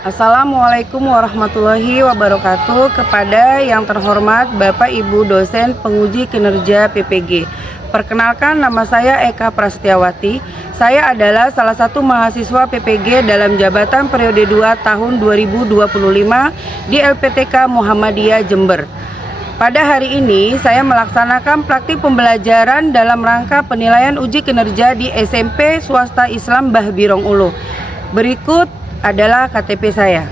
Assalamualaikum warahmatullahi wabarakatuh. Kepada yang terhormat Bapak Ibu dosen penguji kinerja PPG. Perkenalkan, nama saya Eka Prasetyawati. Saya adalah salah satu mahasiswa PPG dalam jabatan periode 2 tahun 2025 di LPTK Muhammadiyah Jember. Pada hari ini saya melaksanakan praktik pembelajaran dalam rangka penilaian uji kinerja di SMP Swasta Islam Mbah Birong Ulu. Berikut adalah KTP saya.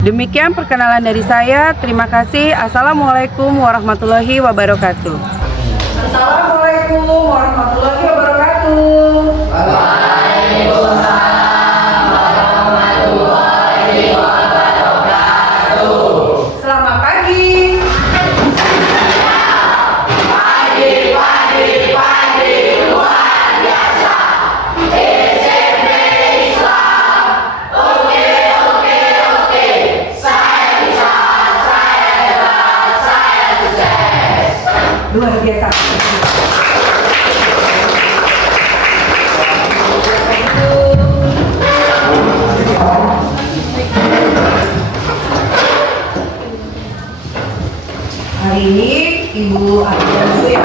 Demikian perkenalan dari saya. Terima kasih. Assalamualaikum warahmatullahi wabarakatuh. Assalamualaikum warahmatullahi wabarakatuh. Waalaikumsalam warahmatullahi wabarakatuh. Selamat pagi. Pagi luar biasa. SMP Islam. Oke. Saya bisa, saya hebat, saya sukses. Luar biasa. Hari ini Ibu Adil ya.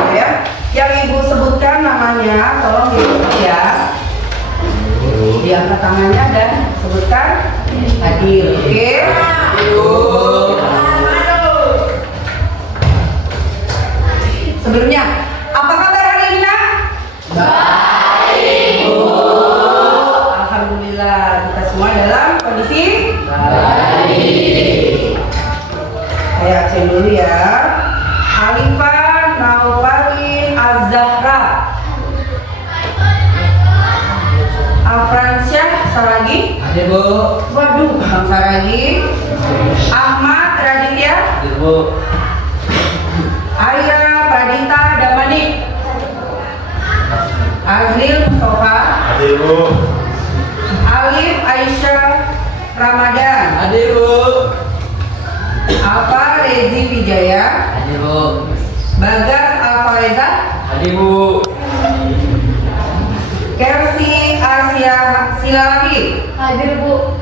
Yang Ibu sebutkan namanya, tolong dicatat ya. Diangkat tangannya dan sebutkan Adil. Oke? Sebelumnya, apa kabar hari ini, Nak? Baik, Bu. Alhamdulillah, kita semua dalam kondisi baik. Saya absen dulu ya. Alifah Naufalin Az-Zahra. Afransyah Saragi. Ada, Bu. Waduh, Bang Saragi. Ahmad Raditya. Ada, Bu. Aya Pradita Damani. Azril Mustafa. Ada, Bu. Alif Aisyah Ramadan. Ada, Bu. Alfa Rezi Wijaya. Ada, Bu. Bagas Alfareza. Ada, Bu. Kersi Asia Silalahi. Hadir, Bu.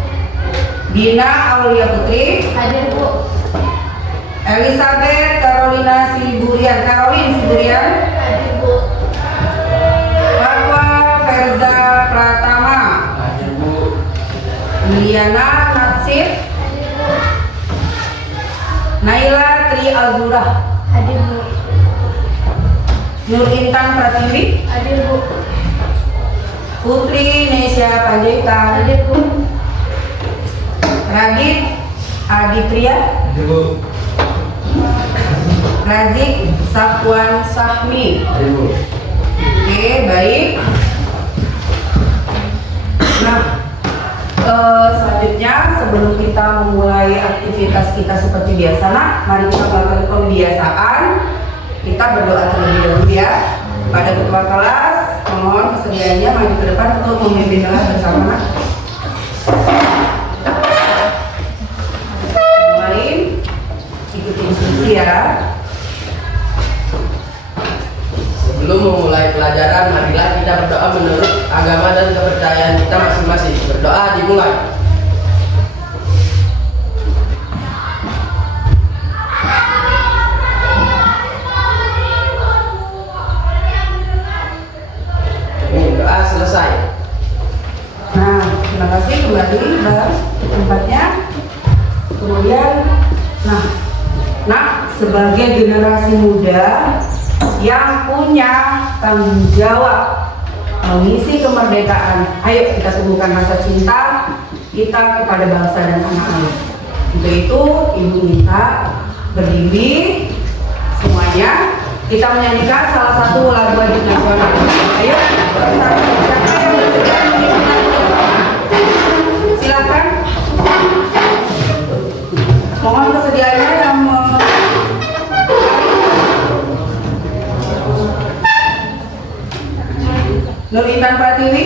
Dina Aulia Putri. Hadir, Bu. Elizabeth Carolina Siburian. Hadir, Bu. Fatwa Ferza Pratama. Ada, Bu. Liliana Natsir. Hadir, Bu. Naila Tri Azura. Hadir, Bu. Nur Intan Pratiwi. Hadir, Bu. Putri Nesya Panjaitan. Hadir, Bu. Radit Aditria. Ada, Bu. Razik Safwan Sahmi. Ada, Bu. Oke, baik. Nah, selanjutnya sebelum kita memulai aktivitas kita seperti biasa, mari kita melakukan pembiasaan. Kita berdoa terlebih dahulu ya. Pada ketua kelas, mohon kesediaannya maju ke depan untuk memimpin kelas bersama. Lain, ikuti instruksi ya. Sebelum memulai pelajaran, marilah kita berdoa menurut agama dan kepercayaan kita masing-masing. Berdoa dimulai. Ini doa selesai. Nah, terima kasih kembali Mbak tempatnya. Kemudian, sebagai generasi muda yang punya tanggung jawab mengisi kemerdekaan, ayo kita tumbuhkan rasa cinta kita kepada bangsa dan tanah air. Untuk itu, Ibu minta berdiri semuanya. Kita menyanyikan salah satu lagu wajib nasional. Ayo, siapa yang bersedia mengisi lagu? Silakan. Mohon kesediaannya yang Nur Intan Pratiwi.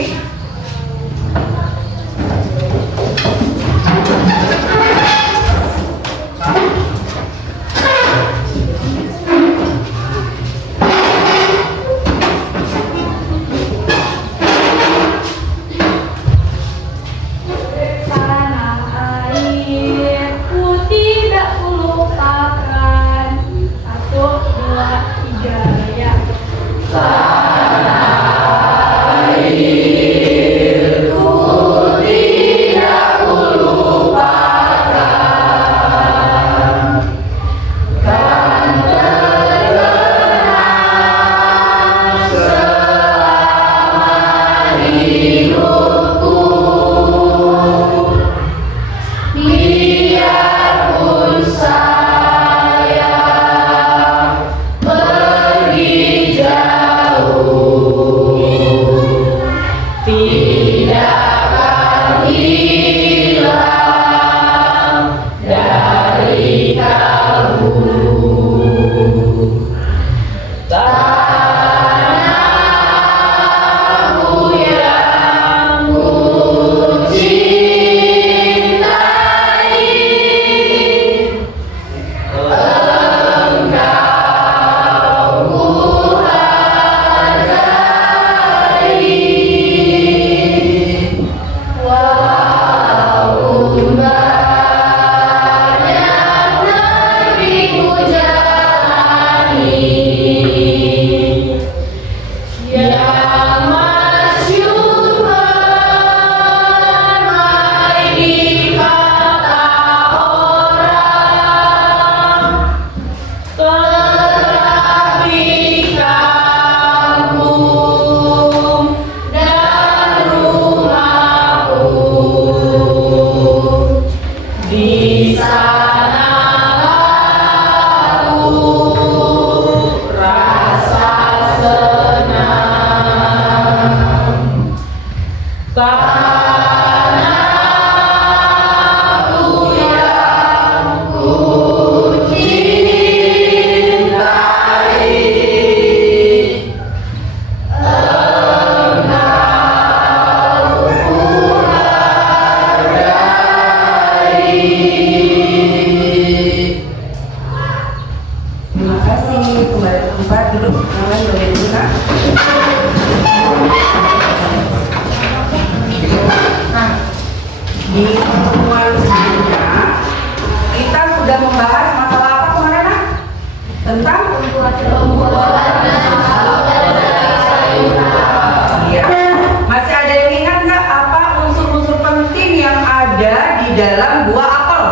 dalam buah apel?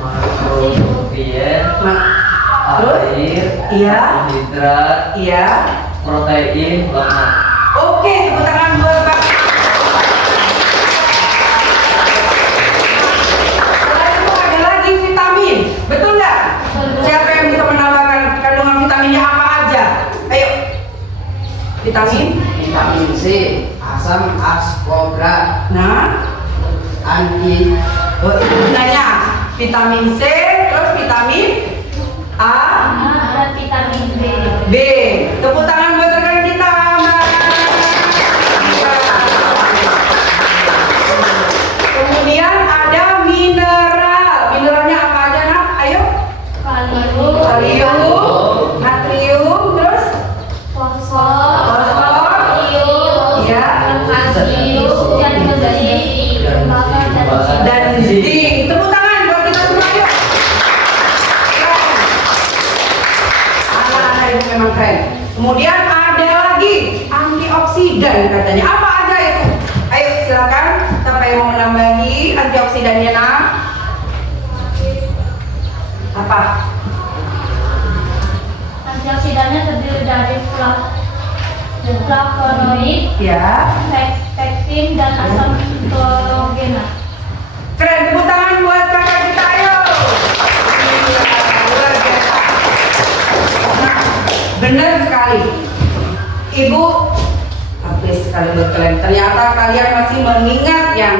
Makronutrien, Nah, terus? air, Iya. hidrat, Iya. protein, lemak. Oke, tepuk tangan buat Pak. Setelah itu ada lagi vitamin, betul nggak? Siapa yang bisa menambahkan kandungan vitaminnya apa aja? Ayo. Vitamin. Vitamin C, asam ascorbate, Nah, anti oh, itu gunanya. Vitamin C, terus vitamin A, Dan vitamin B. B. Tepuk tangan buat rekan kita, Mbak. Kemudian ada mineral. Mineralnya apa aja, Nak? Ayo. Kalium. Kalium, natrium, terus Fosfor. fosfor, Kalium. ya, Kalsium. Dan besi. Tembaga dan besi. dan zinc. Tepuk tangan buat kita semua, yuk. Keren. Anak-anak ibu memang keren. Kemudian ada lagi antioksidan katanya. Apa aja itu? Ayo silakan. Siapa yang mau menambahi antioksidannya, Nak? Apa? Antioksidannya terdiri dari flavonoid, Ya. pektin, dan asam klorogena. Keren, tepuk tangan buat kakak kita, ayo. Iya, luar biasa. Nah, benar sekali. Ibu, habis sekali buat kalian. Ternyata kalian masih mengingat yang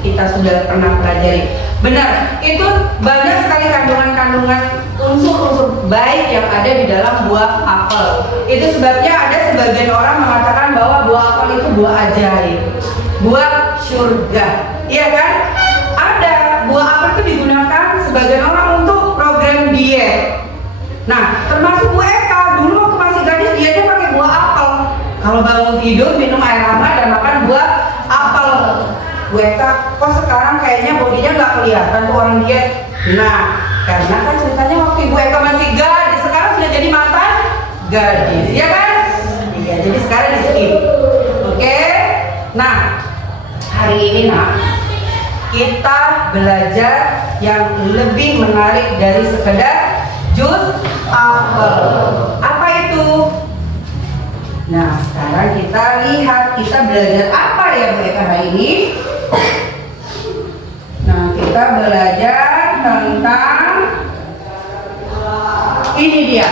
kita sudah pernah pelajari. Benar, itu banyak sekali kandungan-kandungan unsur-unsur baik yang ada di dalam buah apel. Itu sebabnya ada sebagian orang mengatakan bahwa buah apel itu buah ajaib, buah surga. Iya kan? Ada buah apel itu digunakan sebagian orang untuk program diet. Nah, termasuk Bu Eka dulu waktu masih gadis dietnya pakai buah apel. Kalau bangun tidur minum air hangat dan makan buah apel. Bu Eka, kok sekarang kayaknya bodinya nggak kelihatan tuh orang diet? Nah, karena kan ceritanya waktu Ibu Eka masih gadis, sekarang sudah jadi mantan gadis, ya kan? Iya, jadi sekarang di skip. Oke? Nah, hari ini Nak, kita belajar yang lebih menarik dari sekedar jus apel. Apa itu? Nah, sekarang kita lihat kita belajar apa ya Bu Eka hari ini? Nah, kita belajar tentang ini dia.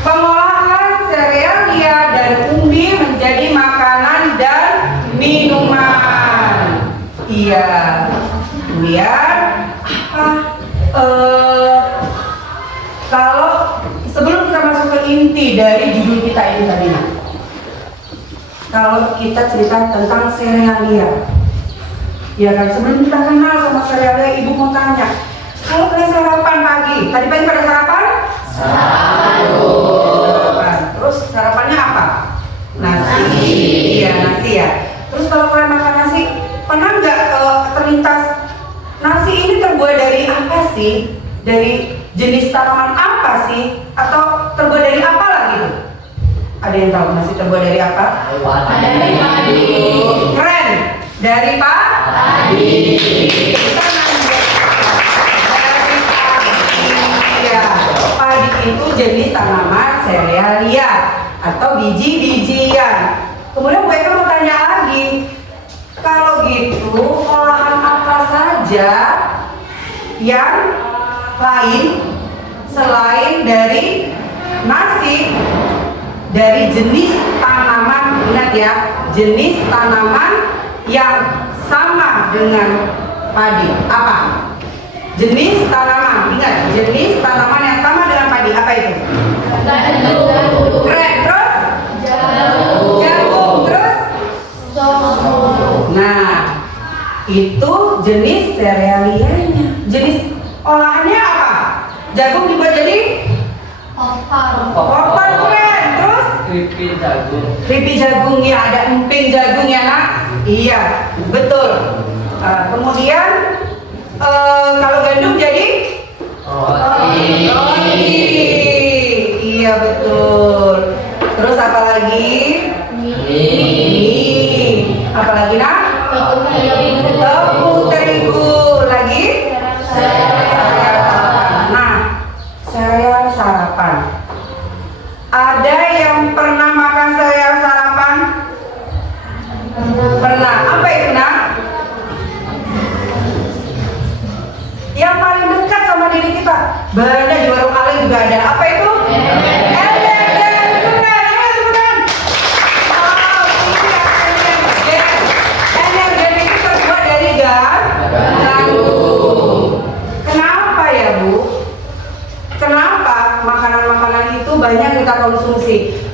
Pengolahan serealia dan umbi menjadi makanan dan minuman. Iya. Kemudian kalau sebelum kita masuk ke inti dari judul kita ini tadi, kalau kita cerita tentang serealia, ya kan, sebelum kita kenal sama serealia, ibu mau tanya, kalau kalian sarapan pagi, tadi pagi pada sarapan? Sarapan. Terus sarapannya apa? Nasi. Iya, nasi ya. Terus kalau kalian makan nasi, pernah nggak terlintas nasi ini terbuat dari apa sih? Dari jenis tanaman apa sih? Atau terbuat dari apa lah gitu? Ada yang tahu nasi terbuat dari apa? Dari padi. Keren. Dari padi. Kita nanya. Dari padi. Ya, padi itu jenis tanaman serealia atau biji-bijian. Kemudian Bu Eka mau tanya lagi, kalau gitu olahan apa saja yang lain selain dari nasi, dari jenis tanaman, ingat ya, jenis tanaman yang sama dengan padi? Apa? Jenis tanaman, ingat, jenis tanaman yang sama dengan padi, apa itu? Gandum. Keren, terus? Jagung. Jagung, terus? Sorghum. Nah, itu jenis serealianya. Jenis olahannya apa? Jagung dibuat jadi Opal. popcorn, keren. Terus? Keripik jagung. Keripik jagung, ya, ada emping jagung ya Nak? Iya, betul. Kemudian kalau gandum jadi Roti. roti. Iya betul. Terus apa lagi? Mie. Apa lagi Nak? Tepung terigu. Tepung terigu.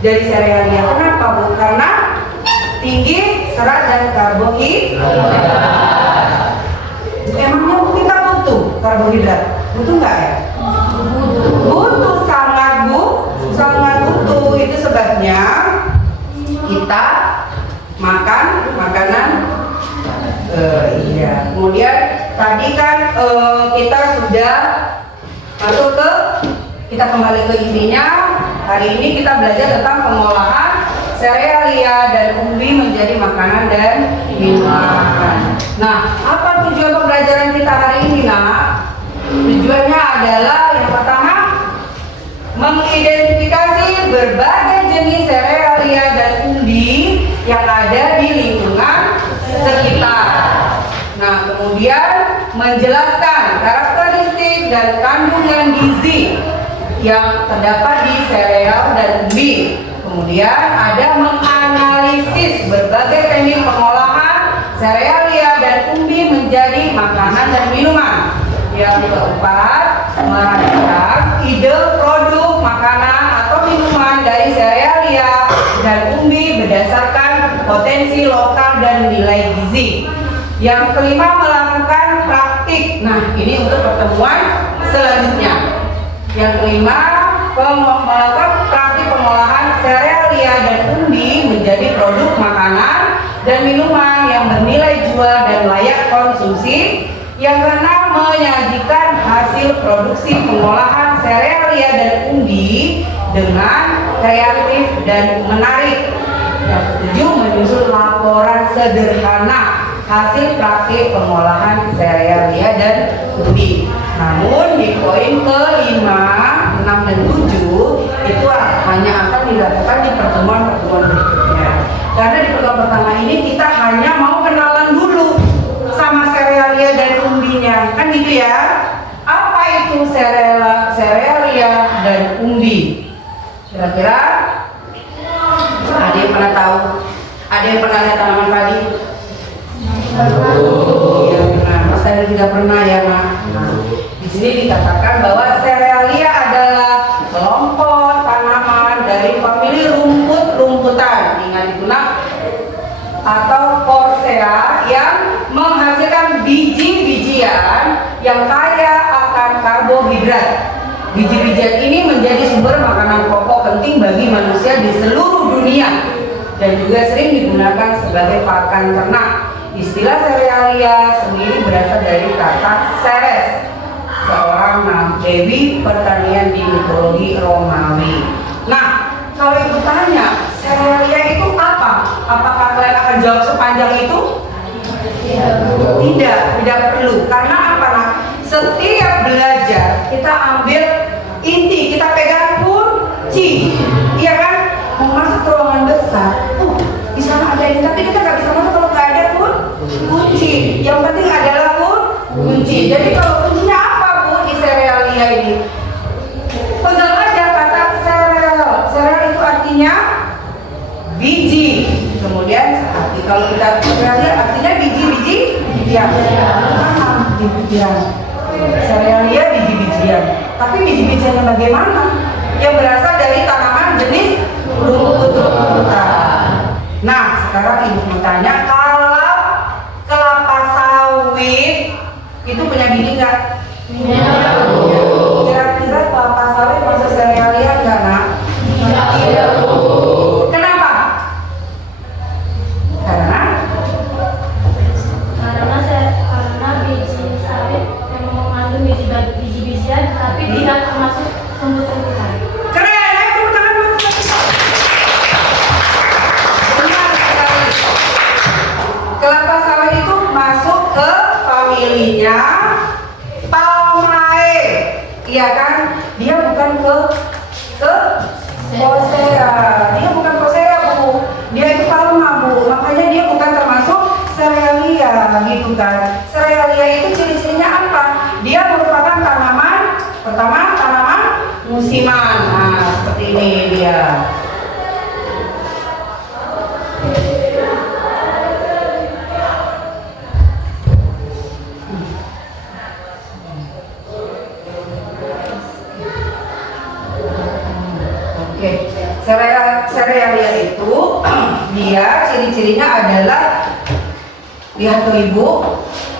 dari serealia. Kenapa Bu? Karena tinggi serat dan karbohidrat. Emangnya kita butuh karbohidrat? Butuh nggak ya? Butuh, sangat Bu, sangat butuh. Itu sebabnya kita makan makanan. Iya. Kemudian tadi kan kita sudah masuk ke, kita kembali ke intinya. Hari ini kita belajar tentang pengolahan serealia dan umbi menjadi makanan dan minuman. Nah, apa tujuan pembelajaran kita hari ini, Nak? Tujuannya adalah yang pertama, mengidentifikasi berbagai jenis serealia dan umbi yang ada di lingkungan sekitar. Nah, kemudian menjelaskan karakteristik dan kandungan gizi yang terdapat di sereal dan umbi. Kemudian ada menganalisis berbagai teknik pengolahan serealia dan umbi menjadi makanan dan minuman. Yang keempat, merancang ide produk makanan atau minuman dari serealia dan umbi berdasarkan potensi lokal dan nilai gizi. Yang kelima, melakukan praktik. Nah, ini untuk pertemuan selanjutnya. Yang kelima, melakukan praktik pengolahan serealia dan umbi menjadi produk makanan dan minuman yang bernilai jual dan layak konsumsi. Yang keenam, menyajikan hasil produksi pengolahan serealia dan umbi dengan kreatif dan menarik. Yang ketujuh, menyusun laporan sederhana hasil praktik pengolahan serealia dan umbi. Namun di poin ke-5, 6, dan 7 itu hanya akan dilakukan di pertemuan-pertemuan berikutnya. Karena di pertemuan pertama ini kita hanya mau kenalan dulu sama serealia dan umbinya, kan gitu ya? Apa itu serealia dan umbi? Kira-kira ada yang pernah tahu? Ada yang pernah lihat tanaman padi? Iya, nah, saya tidak pernah ya, Nak. Nah, di sini dikatakan bahwa serealia adalah kelompok tanaman dari famili rumput-rumputan. Ingat itu, Nak, atau Porcea yang menghasilkan biji-bijian yang kaya akan karbohidrat. Biji-bijian ini menjadi sumber makanan pokok penting bagi manusia di seluruh dunia dan juga sering digunakan sebagai pakan ternak. Istilah serealia sendiri berasal dari kata Ceres, seorang dewi pertanian di mitologi Romawi. Nah, kalau ibu tanya, serealia itu apa? Apakah kalian akan jawab sepanjang itu? Tidak perlu. Karena apa, Nak? Setiap belajar kita ambil inti, kita pegang kunci, iya kan? Mau masuk ke ruangan besar, di sana ada ini, tapi kita nggak bisa masuk kalau nggak ada kunci. Yang penting adalah kunci. Jadi kalau kuncinya apa, Bu, di serealia ini? Pegang aja kata sereal. Sereal itu artinya biji. Kemudian kalau kita serealia artinya biji-bijian. Serealia biji-bijian. Tapi biji-bijian yang bagaimana? Yang berasal dari tanaman jenis rumput-rumputan. Nah, sekarang ibu mau tanya, kalau kelapa sawit itu punya biji nggak? Kira-kira kelapa sawit masuk serealia nggak, Nak? Kenapa? Karena biji sawit memang mengandung biji-bijian, tapi tidak termasuk tumbuh-tumbuhan. keren, ayo tepuk tangan, Mas. Benar sekali. Kelapa sawit itu masuk ke familinya Palmae, iya kan? Dia bukan ke Porcea. Dia bukan Porcea, Bu. Dia itu palma, Bu. Makanya dia bukan termasuk serealia, gitu kan? Serealia itu ciri-cirinya apa? Dia merupakan tanaman, pertama tanaman musiman. Nah, seperti ini dia. Oke, serealia ciri-cirinya adalah, lihat tuh ibu,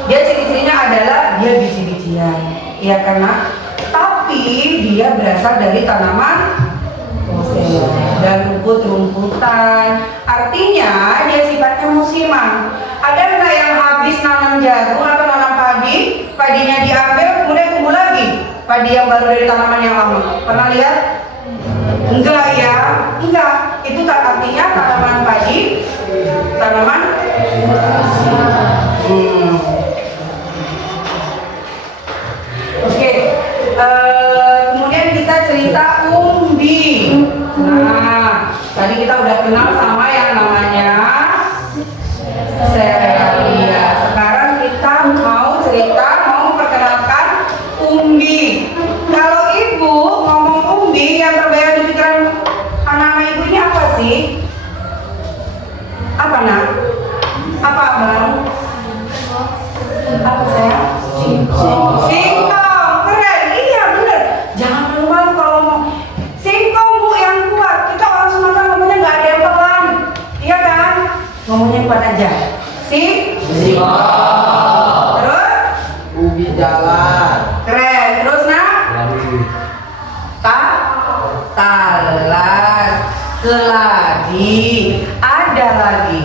dia ciri-cirinya adalah dia biji-bijian, iya karena, tapi dia berasal dari tanaman fosil dan rumput-rumputan. Artinya dia sifatnya musiman. Ada nggak yang habis nanam jagung atau nanam padi, padinya diambil kemudian tumbuh lagi padi yang baru dari tanaman yang lama? Pernah lihat? Enggak ya? Enggak. Itu tak artinya tanaman padi, tanaman Oke. Kemudian kita cerita umbi. Nah, tadi kita udah kenal sama yang namanya serealia. Sekarang kita mau memperkenalkan umbi. Kalau ibu ngomong umbi, yang terbayang di pikiran anak-anak ibu ini apa sih? Apa nak? Apa bang? Apa saya? Singkong. Keren. Iya bener. Jangan malu-malu kalau ngomong singkong bu yang kuat. Kita orang Sumatera ngomongnya nggak ada yang pelan. Iya kan? Ngomongnya kuat aja. Singkong. Terus? Ubi jalan. Keren. Terus nak? Talas. Keladi. Ada lagi.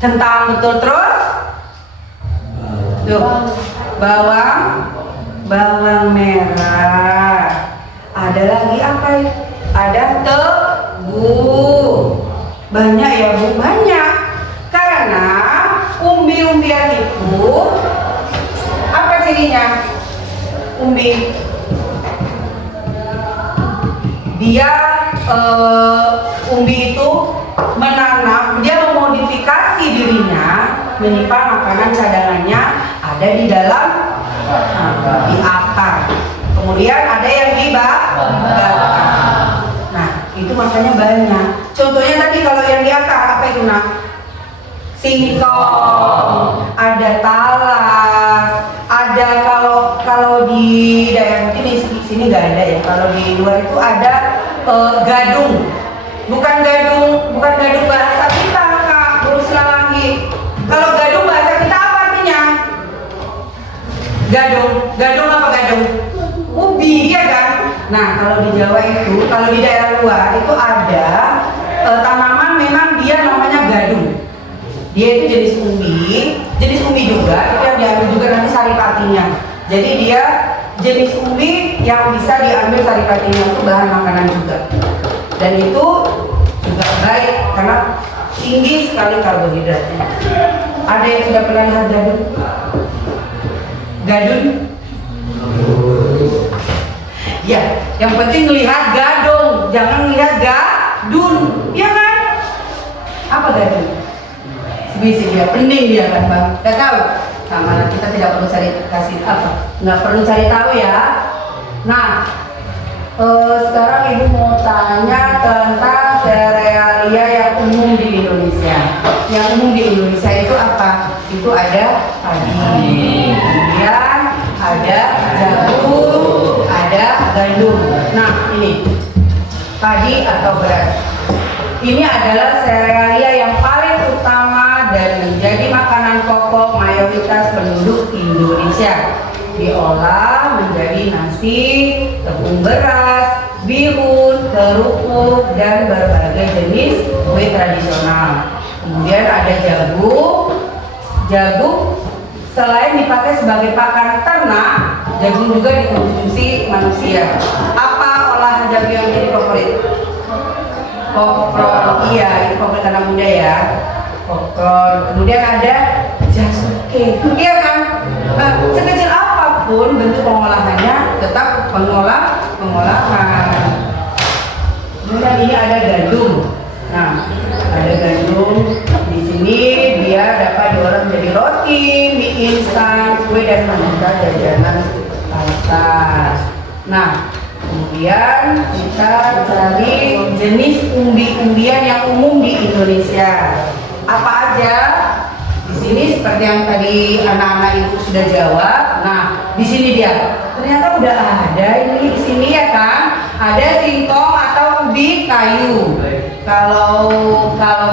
Kentang betul. Terus? Tuh, bawang merah. Ada lagi apa ya? Ada tebu. Banyak ya bu, banyak. Karena umbi-umbian itu apa cirinya? Umbi dia umbi itu menanam, dia memodifikasi dirinya menyimpan makanan cadangannya ada di dalam di akar. Kemudian ada yang di bakar. Nah, itu makanya banyak. Contohnya tadi kalau yang di akar apa itu nak? Singkong, ada talas, ada kalau di daerah mungkin di sini nggak ada ya. Kalau di luar itu ada gadung. Bukan gadung bahasa kita kak, lurus lagi. Kalau gadung bahasa kita apa artinya? Gadung apa gadung? Ubi, ya kan? Nah, kalau di Jawa itu, kalau di daerah luar itu ada tanaman memang dia namanya gadung. Dia itu jenis umbi juga, itu yang diambil juga nanti saripatinya. Jadi dia jenis umbi yang bisa diambil saripatinya itu bahan makanan juga. Dan itu juga baik karena tinggi sekali karbohidratnya. Ada yang sudah pernah lihat gadun? Ya, yang penting lihat gadung, jangan lihat gadun, ya kan? Apa gadun? Sebisi dia, pening dia kan bang? Gak tahu? Sama kita tidak perlu kasih apa? Nggak perlu cari tahu ya. Nah, sekarang ibu mau tanya tentang serealia yang umum di Indonesia. Yang umum di Indonesia itu apa? Itu ada padi, kemudian ada jagung, ada gandum. Nah ini padi atau beras. Ini adalah serealia yang paling utama dan menjadi makanan pokok mayoritas penduduk Indonesia. Diolah menjadi nasi, tepung beras, bihun, kerupuk, dan berbagai jenis kue tradisional. Kemudian ada jagung. Jagung selain dipakai sebagai pakan ternak, jagung juga dikonsumsi manusia. Apa olahan jagung yang jadi favorit? Kokron, iya itu favorit anak muda ya. Kokron. Kemudian ada jasuke, iya kan? Sekecil apapun bentuk pengolahannya tetap pengolahan. Kemudian ini ada gandum. Nah, ada gandum di sini dia dapat diolah menjadi roti, mie instan, kue dan aneka jajanan pasar. Nah, kemudian kita cari jenis umbi-umbian yang umum di Indonesia. Apa aja? Di sini seperti yang tadi anak-anak itu sudah jawab. Nah, di sini dia. Ternyata udah ada ini di sini ya kan? Ada singkong atau ubi kayu. Kalau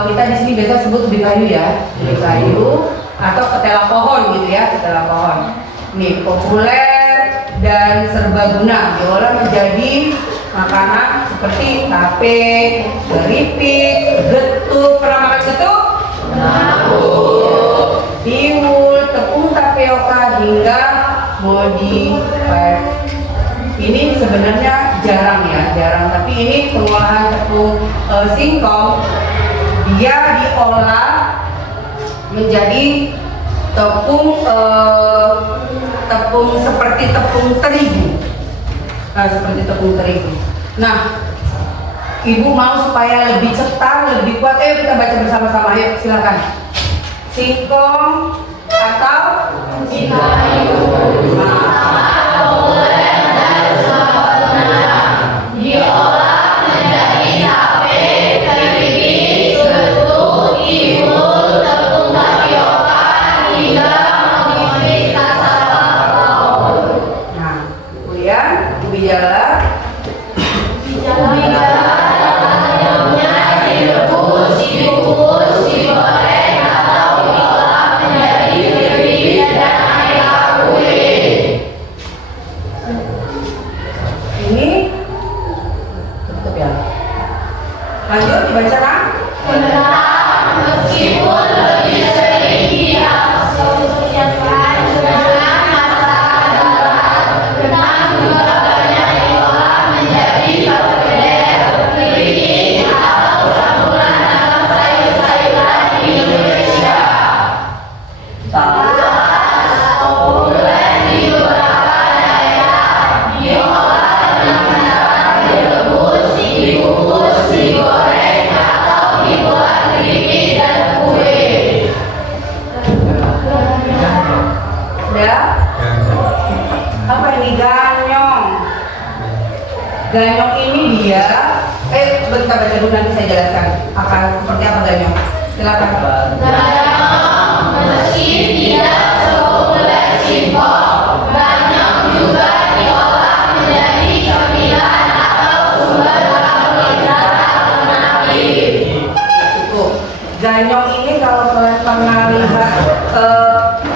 kita di sini biasa sebut ubi kayu ya, ubi kayu atau ketela pohon gitu ya, ketela pohon. Nih populer dan serbaguna diolah menjadi makanan seperti tape, keripik, getuk. Pernah makan getuk? Tiwul, tepung tapioka hingga modified. Ini sebenarnya jarang ya, tapi ini pengolahan tepung singkong dia diolah menjadi tepung seperti tepung terigu. Seperti tepung terigu. Nah, Ibu mau supaya lebih cetar, lebih kuat, ayo kita baca bersama-sama, ayo silakan. Singkong atau lanjut dibacakan. Meskipun lebih sering diasosiasikan dengan masalah dalam kentang juga banyak diolah menjadi perkedel, keripik atau campuran dalam sayur-sayuran di Indonesia. Populer di beberapa daerah diolah dengan cara direbus, dikukus, digoreng atau dibuat keripik dan kue. Udah? Apa ini ganyong? Ganyong ini dia, bentar baca dulu nanti saya jelaskan akan seperti apa ganyong. Silakan. Ganyong meski tidak sepopuler singkong, ganyong juga diolah menjadi cemilan atau sumber karbohidrat alternatif. Cukup. Ganyong ini kalau kalian pernah lihat,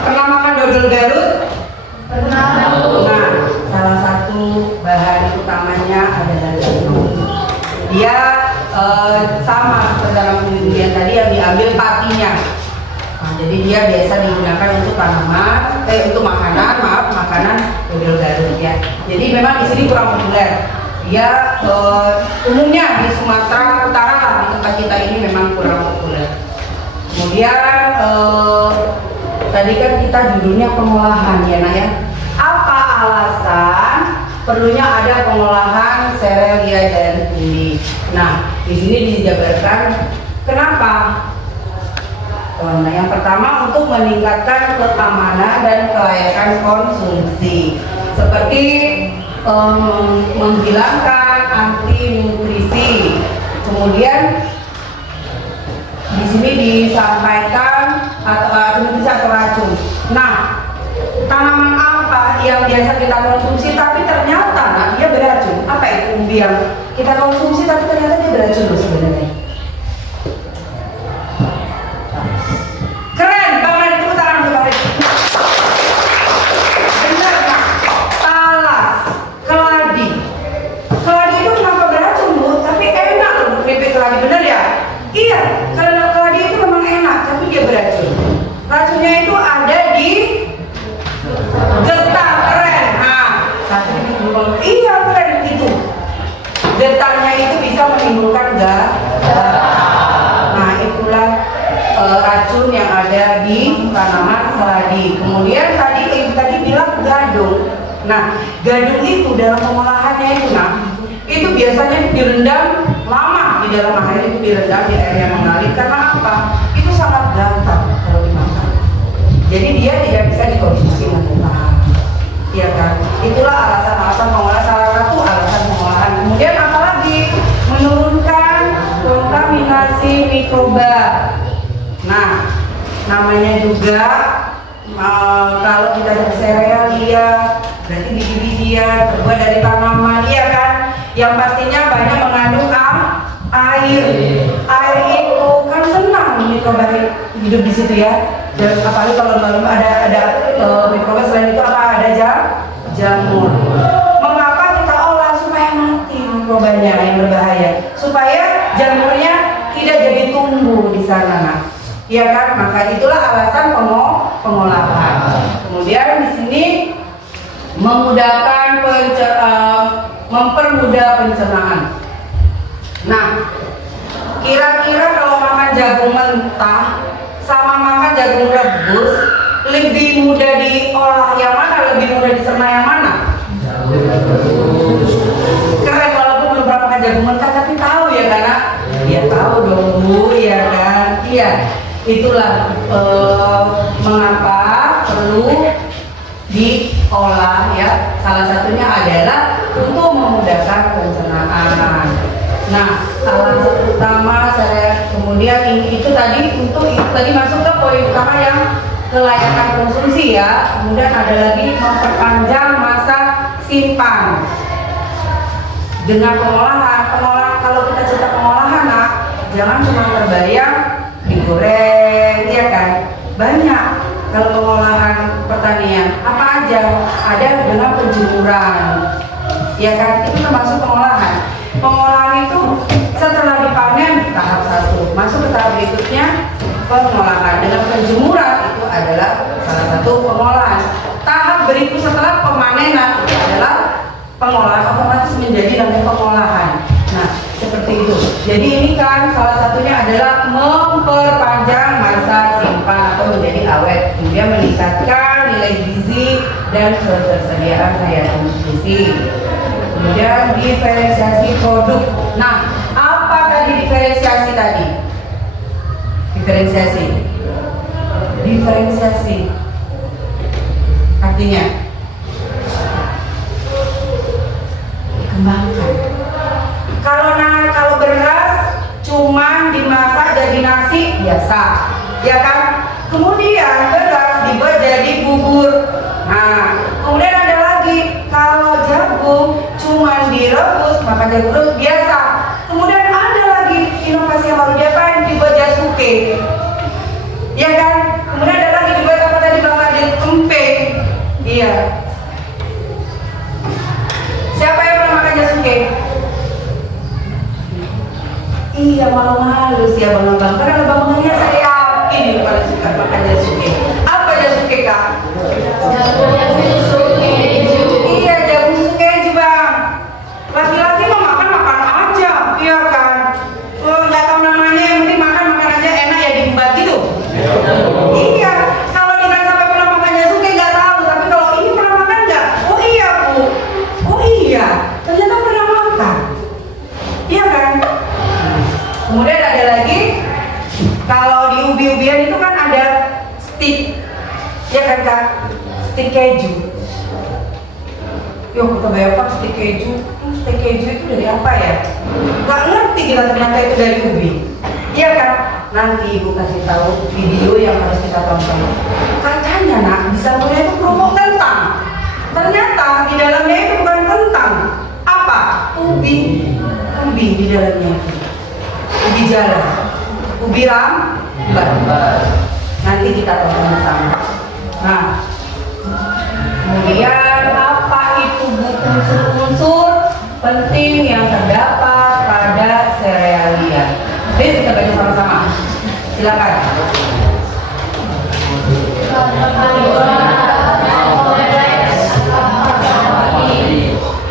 pernah makan dodol Garut? Pernah. Nah, salah satu bahan utamanya adalah ganyong. Dia sama seperti dalam penelitian tadi yang diambil patinya. Nah, jadi dia biasa digunakan untuk untuk makanan dodol Garut ya. Jadi memang di sini kurang populer. Dia umumnya di Sumatera Utara di tempat kita ini memang kurang populer. Kemudian tadi kan kita judulnya pengolahan ya Nak ya. Apa alasan perlunya ada pengolahan serealia dan ubi? Nah, di sini dijabarkan kenapa. Nah, yang pertama untuk meningkatkan keamanan dan kelayakan konsumsi, seperti menghilangkan anti nutrisi. Kemudian di sini disampaikan atau nutrisi atau racun. Nah, tanaman apa yang biasa kita konsumsi tapi ternyata dia beracun? Apa itu ubi yang kita konsumsi tapi ternyata dia beracun loh sebenarnya? Keren, Bang Nadi, tepuk tangan untuk Bang Nadi. Benar Kak, talas, keladi. Keladi itu kenapa beracun Bu? Tapi enak loh keripik keladi, benar ya? Iya, kalau keladi itu memang enak, tapi dia beracun. Racunnya itu ada di getah, keren. Nah, satu iya keren itu. Getahnya itu bisa menimbulkan gas. Nah, itulah racun yang ada di tanaman keladi. Kemudian tadi bilang gadung. Nah, gadung itu dalam pengolahannya itu biasanya direndam lama di dalam air, itu direndam di air yang mengalir. Karena apa? Itu sangat gampang kalau dimakan. Jadi dia tidak bisa dikonsumsi mentah. Iya kan? Itulah alasan-alasan pengolahan, salah satu alasan pengolahan. Kemudian apalagi? Menurunkan kontaminasi mikroba. Nah, namanya juga kalau kita serealia berarti biji-bijian terbuat dari tanaman, iya kan? Yang pastinya banyak mengandung air. mikroba hidup di situ ya. Dan apalagi kalau malam ada mikroba, selain itu apa, ada jamur. Mengapa kita olah supaya mati mikrobanya yang berbahaya, supaya jamurnya tidak jadi tumbuh di sana, nah. Ya kan, maka itulah alasan pengolahan. Kemudian di sini mempermudah pencernaan. Nah, kira-kira kalau makan jagung mentah sama makan jagung rebus, lebih mudah diolah yang mana, lebih mudah dicerna yang mana? Keren, walaupun belum pernah makan jagung mentah tapi tahu ya, karena ya tahu dong Bu, ya kan? Iya, itulah mengapa perlu diolah ya. Salah satunya adalah untuk memudahkan pencernaan. Nah, alasan utama saya kemudian itu tadi masuk ke poin utama yang kelayakan konsumsi ya. Kemudian ada lagi memperpanjang masa simpan dengan pengolahan. Kalau kita cerita pengolahan, nah, jangan cuma terbayang digoreng, ya kan? Banyak kalau pengolahan pertanian. Apa aja? Ada dengan penjemuran, ya kan? Itu termasuk pengolahan. Pengolahan itu setelah dipanen tahap 1, masuk ke tahap berikutnya pengolahan. Dengan penjemuran itu adalah salah satu pengolahan. Tahap berikut setelah pemanenan itu adalah pengolahan, otomatis menjadi namanya pengolahan. Nah, seperti itu. Jadi ini kan salah satunya adalah memperpanjang masa simpan atau menjadi awet, kemudian meningkatkan nilai gizi dan ketersediaan daya konsumsi. Kemudian diferensiasi produk. Nah, apa tadi diferensiasi tadi? Diferensiasi artinya dikembangkan. Kalau beras cuman dimasak jadi nasi biasa, ya kan? Kemudian beras dibuat jadi bubur. Nah, kemudian ada lagi kalau jagung cuman direbus, maka jagung rebus biasa. Kemudian ada lagi inovasi yang baru, diapain? Dibuat jasuke, ya kan? Kemudian ada lagi dibuat apa tadi Bang Radit? Emping. Iya. Siapa yang pernah makan jasuke? Iya, malu-malu sih abang-abang. Karena abang-abangnya saya yakin ini pada suka makan jasuke. Apa jasuke, Kak? Iya, jagung susu keju, Bang. Laki-laki mah makan aja, iya kan? Nggak tahu namanya, yang penting makan aja, enak ya, diembat gitu. Iya, kalau dengan sampai pernah makan jasuke nggak tahu, tapi kalau ini pernah makan nggak? Oh iya Bu, oh iya, ternyata pernah makan, iya kan? Kemudian ada lagi, kalau di ubi-ubian itu kan ada stik, ya kan Kak? Stik keju. Yuk kita bayangkan stik keju. Stik keju itu dari apa ya? Gak ngerti kita ternyata itu dari ubi. Iya kan? Nanti Ibu kasih tahu video yang harus kita tonton. Katanya nak, di sampulnya itu kerupuk kentang. Ternyata di dalamnya itu bukan kentang. Apa? Ubi. Ubi di dalamnya. Ubi jalan. Ubi rambat. Nanti kita tonton bersama. Nah, kemudian apa itu unsur-unsur penting yang terdapat pada serealia? Jadi kita baca sama-sama. Silakan.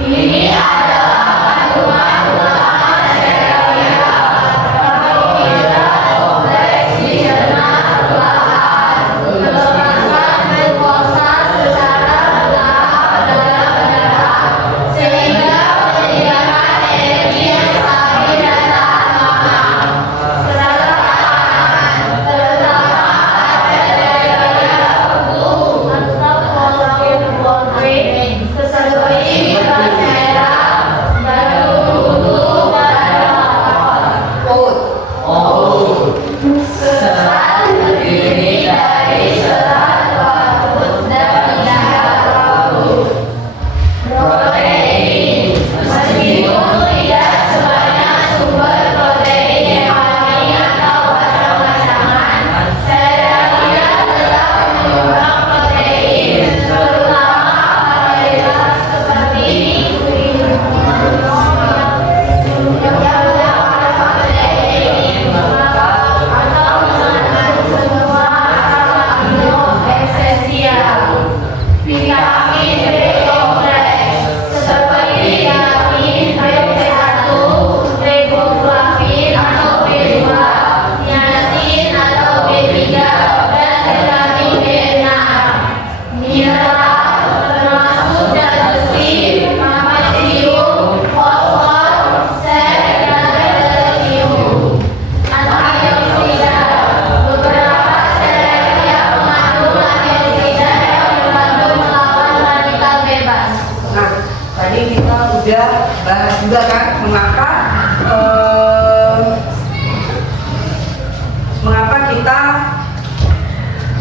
Ini adalah kandungan utama serealia. Karbohidrat kompleks dicerna perlahan. Melepaskan glukosa secara bertahap dalam darah sehingga penyediaan energi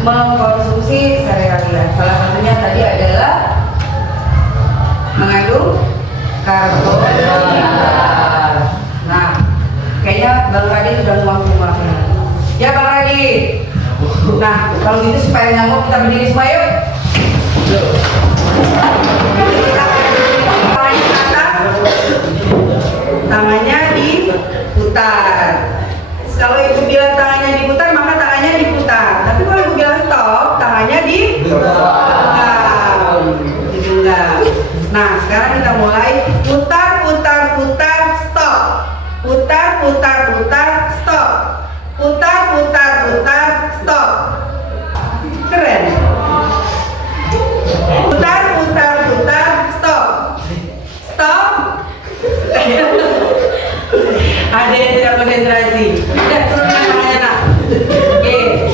mengkonsumsi serealia. Salah satunya tadi adalah mengandung karbohidrat. Nah, kayaknya Bang Radit udah muak-muak nih. Ya Bang Radit. Nah, kalau gitu supaya nyamuk kita berdiri semua yuk. Tangannya ke atas, tangannya diputar. Kalau ibu bilang tangannya diputar, maka tangannya diputar. Tapi kalau ibu bilang stop, tangannya digenggam. Nah, sekarang kita mulai putar, putar, putar, stop. Putar, putar, putar, stop. Putar, putar, putar, stop. Keren. Putar, putar, putar, stop. Stop. Ada yang tidak konsentrasi. Udah turunkan tangannya nak. Oke.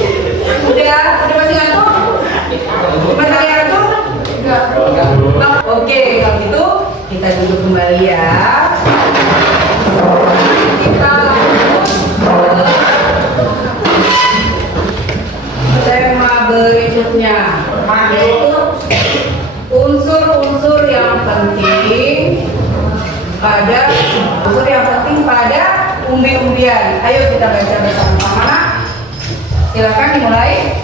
Udah masih ngantuk? Masih ngantuk? Enggak. Oke, kalau gitu kita duduk kembali ya. Kita lanjut ke tema berikutnya, yaitu unsur-unsur yang penting pada umbi-umbian. Ayo kita baca bersama-sama. Silakan dimulai.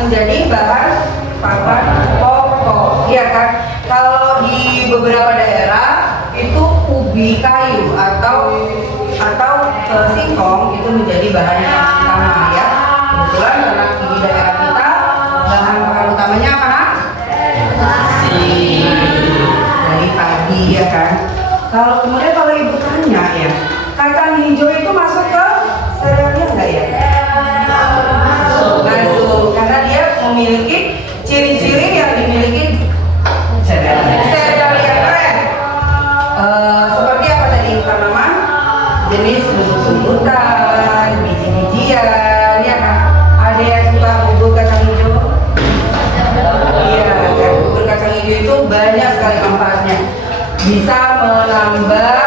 Menjadi bahan pakan pokok, ya kan? Kalau di beberapa daerah itu ubi kayu atau singkong itu menjadi bahan yang utama ya. Kebetulan karena di daerah kita bahan pakan utamanya apa? Dari padi ya kan. Kalau ibu tanya ya, kacang hijau itu masuk ke serealia nggak ya? Masuk, karena dia memiliki ciri-ciri yang dimiliki serealia keren. Seperti apa tadi tanaman? Jenis tumbuh-tumbuhan, biji-bijian, ya kan? Ada yang suka bubur kacang hijau? Iya, kan? Bubur kacang hijau itu banyak sekali manfaatnya. Bisa menambah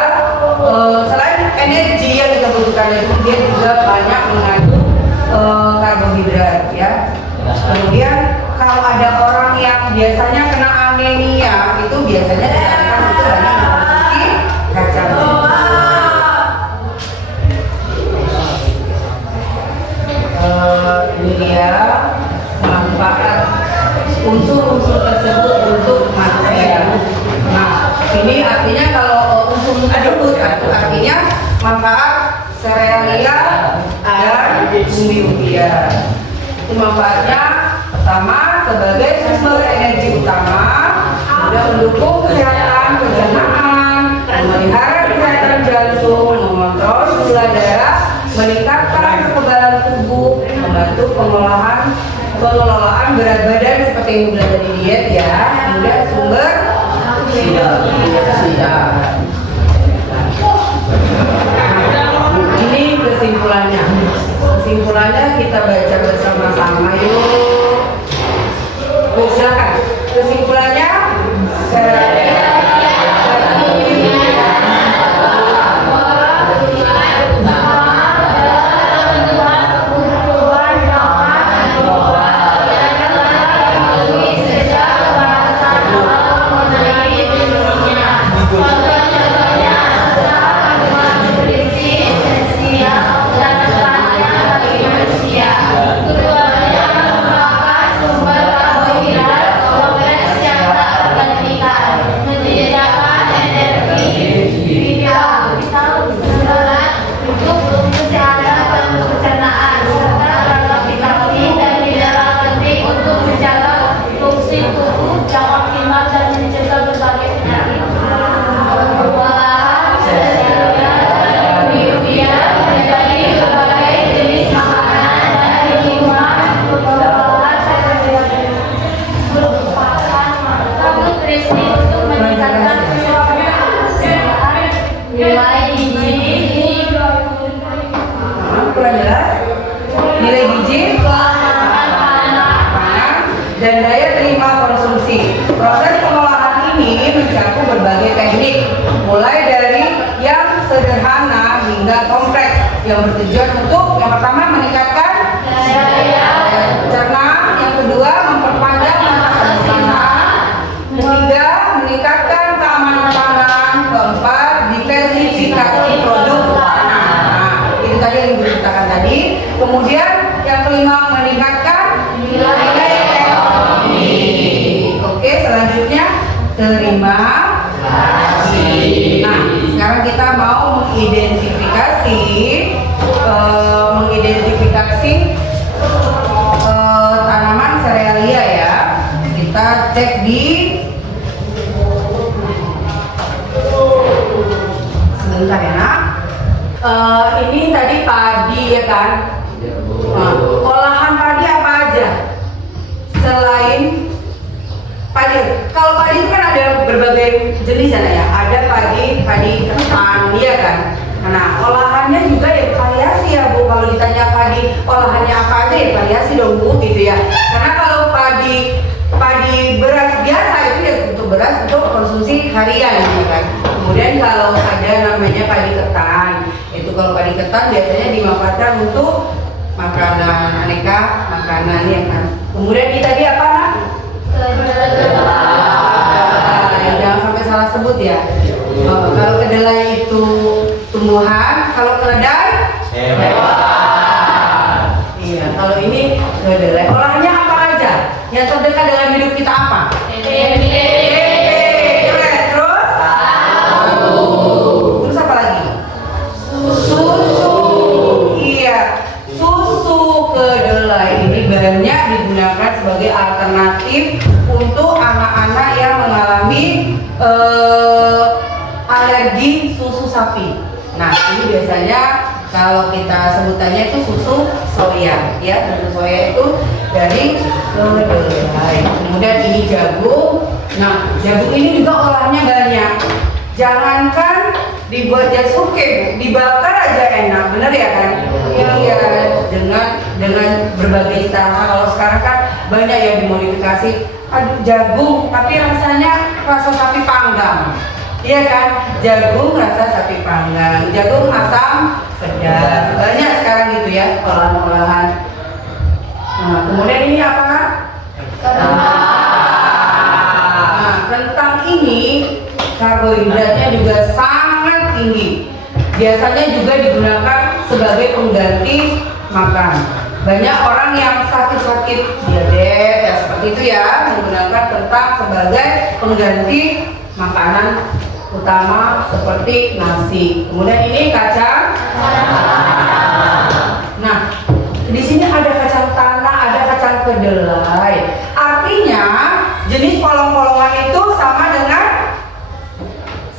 selain energi yang kita butuhkan itu, dia juga banyak mengandung karbohidrat ya. Kemudian kalau ada orang yang biasanya kena anemia, itu biasanya disarankan untuk mengkonsumsi kacang hijau. Ini dia manfaat unsur-unsur tersebut untuk manusia. Nah, ini artinya kalau unsur tersebut artinya manfaat serealia dan umbi-umbian. Itu manfaatnya pertama sebagai sumber energi utama, kemudian mendukung kesehatan pencernaan, memelihara kesehatan jantung, mengontrol gula darah, meningkatkan kekebalan tubuh, membantu pengelolaan berat badan seperti yang sudah tadi diet ya, kemudian sumber ini kesimpulannya kita baca bersama-sama yuk. Silakan kesimpulannya serealia Kurang jelas? Nilai biji dan daya terima konsumsi. Proses pengolahan ini mencakup berbagai teknik, mulai dari yang sederhana hingga kompleks, yang bertujuan untuk yang pertama meningkatkan daya cerna, yang kedua memperpanjang masa simpan, ketiga meningkatkan keamanan pangan, keempat diversifikasi produk pangan. Nah, itu tadi yang diceritakan tadi. Kemudian yang kelima meningkatkan nilai ekonomi. Oke, selanjutnya terima kasih. Nah, sekarang kita mau mengidentifikasi tanaman serealia ya. Kita cek di sebentar ya nak. Ini tadi padi ya kan. Nah, olahan padi apa aja selain padi? Kalau padi itu kan ada berbagai jenis ya. Ada padi ketan ya kan. Nah, olahannya juga ya variasi ya Bu. Kalau ditanya padi olahannya apa aja ya variasi dong Bu gitu ya. Karena kalau padi beras biasa itu ya untuk beras untuk konsumsi harian gitu kan. Kemudian kalau ada namanya padi ketan, itu kalau padi ketan biasanya dimanfaatkan untuk makanan aneka makanan ya kan. Kemudian kita tadi apa nak? Jangan sampai salah sebut ya. Kalau kedelai itu tumbuhan, kalau keledai hewan. Iya, kalau ini kedelai. Olahannya apa aja? Yang terdekat dengan hidup kita apa? Tempe. Terus? Terus apa lagi? Susu. Iya, susu kedelai ini banyak digunakan sebagai alternatif untuk anak-anak yang mengalami alergi susu sapi. Nah, ini biasanya kalau kita sebutannya itu susu soya ya. Susu soya itu dari kedelai. Kemudian ini jagung. Nah, jagung ini juga olahannya banyak. Jangankan dibuat jasuke, dibakar aja enak, bener ya kan? Iya, dengan berbagai cita rasa. Kalau sekarang kan banyak yang dimodifikasi. Aduh, jagung tapi rasanya rasa sapi panggang. Iya kan? Jagung rasa sapi panggang, jagung asam pedas. Banyak sekarang gitu ya olahan-olahan. Nah, kemudian ini apa kan? Nah, kentang ini karbohidratnya juga sangat tinggi. Biasanya juga digunakan sebagai pengganti makan. Banyak orang yang sakit-sakit diabetes ya seperti itu ya, menggunakan kentang sebagai pengganti makanan utama seperti nasi. Kemudian ini kacang. Nah, di sini ada kacang tanah, ada kacang kedelai. Artinya jenis polong-polongan itu sama dengan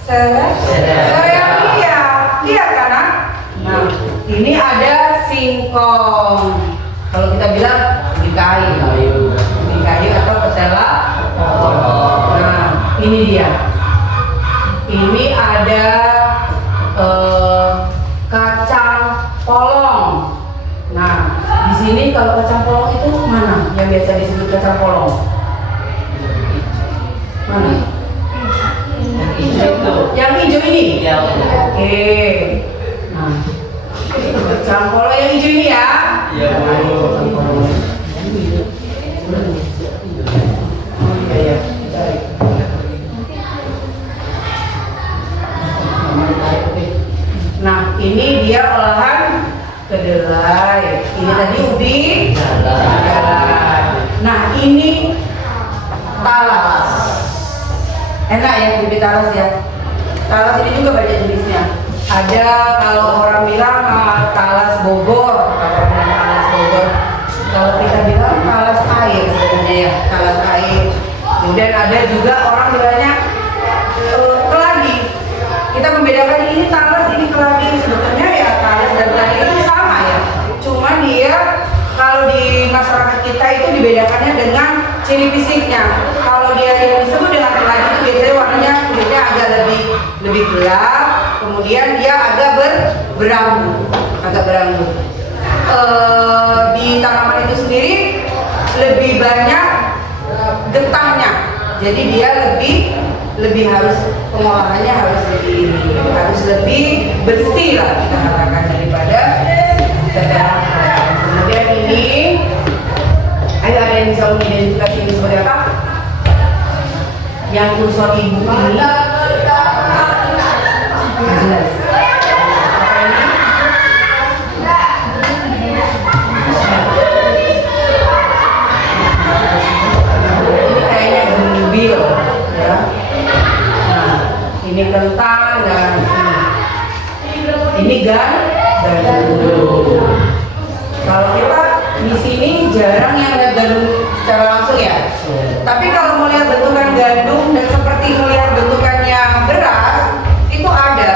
serealia. Iya kan? Nah, ini ada singkong. Kalau kita bilang ubi kayu atau ketela. Nah, ini dia. Ini ada kacang polong. Nah, di sini kalau kacang polong itu mana yang biasa disebut kacang polong? Mana? Yang hijau ini? Ya. Oke. Nah, kacang polong yang hijau ini ya? Iya, Bu. Nah, ini dia olahan kedelai. Ini tadi ubi jalan. Nah, ini talas. Enak ya ubi talas ya. Talas ini juga banyak jenisnya. Ada kalau orang bilang talas Bogor, kalau kita bilang talas air sebenarnya ya, talas air. Kemudian ada juga orang bilangnya keladi. Kita membedakan ini talas, ini keladi. Sebetulnya ya talas dan keladi itu sama ya. Cuma dia kalau di masyarakat kita itu dibedakannya dengan ciri fisiknya. Kalau dia yang disebut dengan keladi itu biasanya warnanya kulitnya agak lebih gelap. kemudian dia agak berambut. Di tanaman itu sendiri lebih banyak getahnya, jadi dia lebih harus pengolahannya harus lebih bersih lah kita katakan daripada tetelan. Kemudian ini, ayo ada yang bisa mengidentifikasi ini sebagai apa? Yang kursor ibu ini jelas. Ini kentang dan ini gandum. Kalau kita di sini jarang yang lihat gandum secara langsung ya. Tapi kalau mau lihat bentukan gandum dan seperti melihat bentukannya beras itu ada.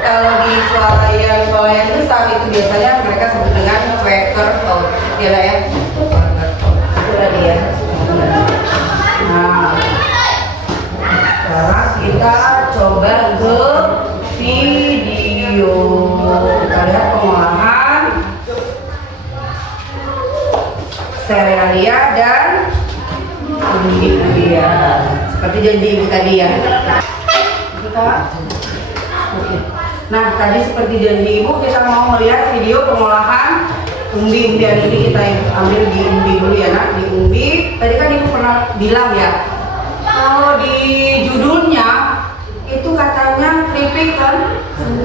Kalau di swalayan besar itu biasanya mereka sebut dengan quaker oat. Ya. Itulah dia. Nah, sekarang kita coba ke video. Kita lihat pengolahan serealia dan umbi-umbian seperti janji ibu tadi ya. Oke. Nah, tadi seperti janji ibu kita mau melihat video pengolahan umbi-umbian ini. Kita ambil di umbi dulu ya nak. Di umbi tadi kan ibu pernah bilang ya, kalau di judulnya itu katanya keripik kan?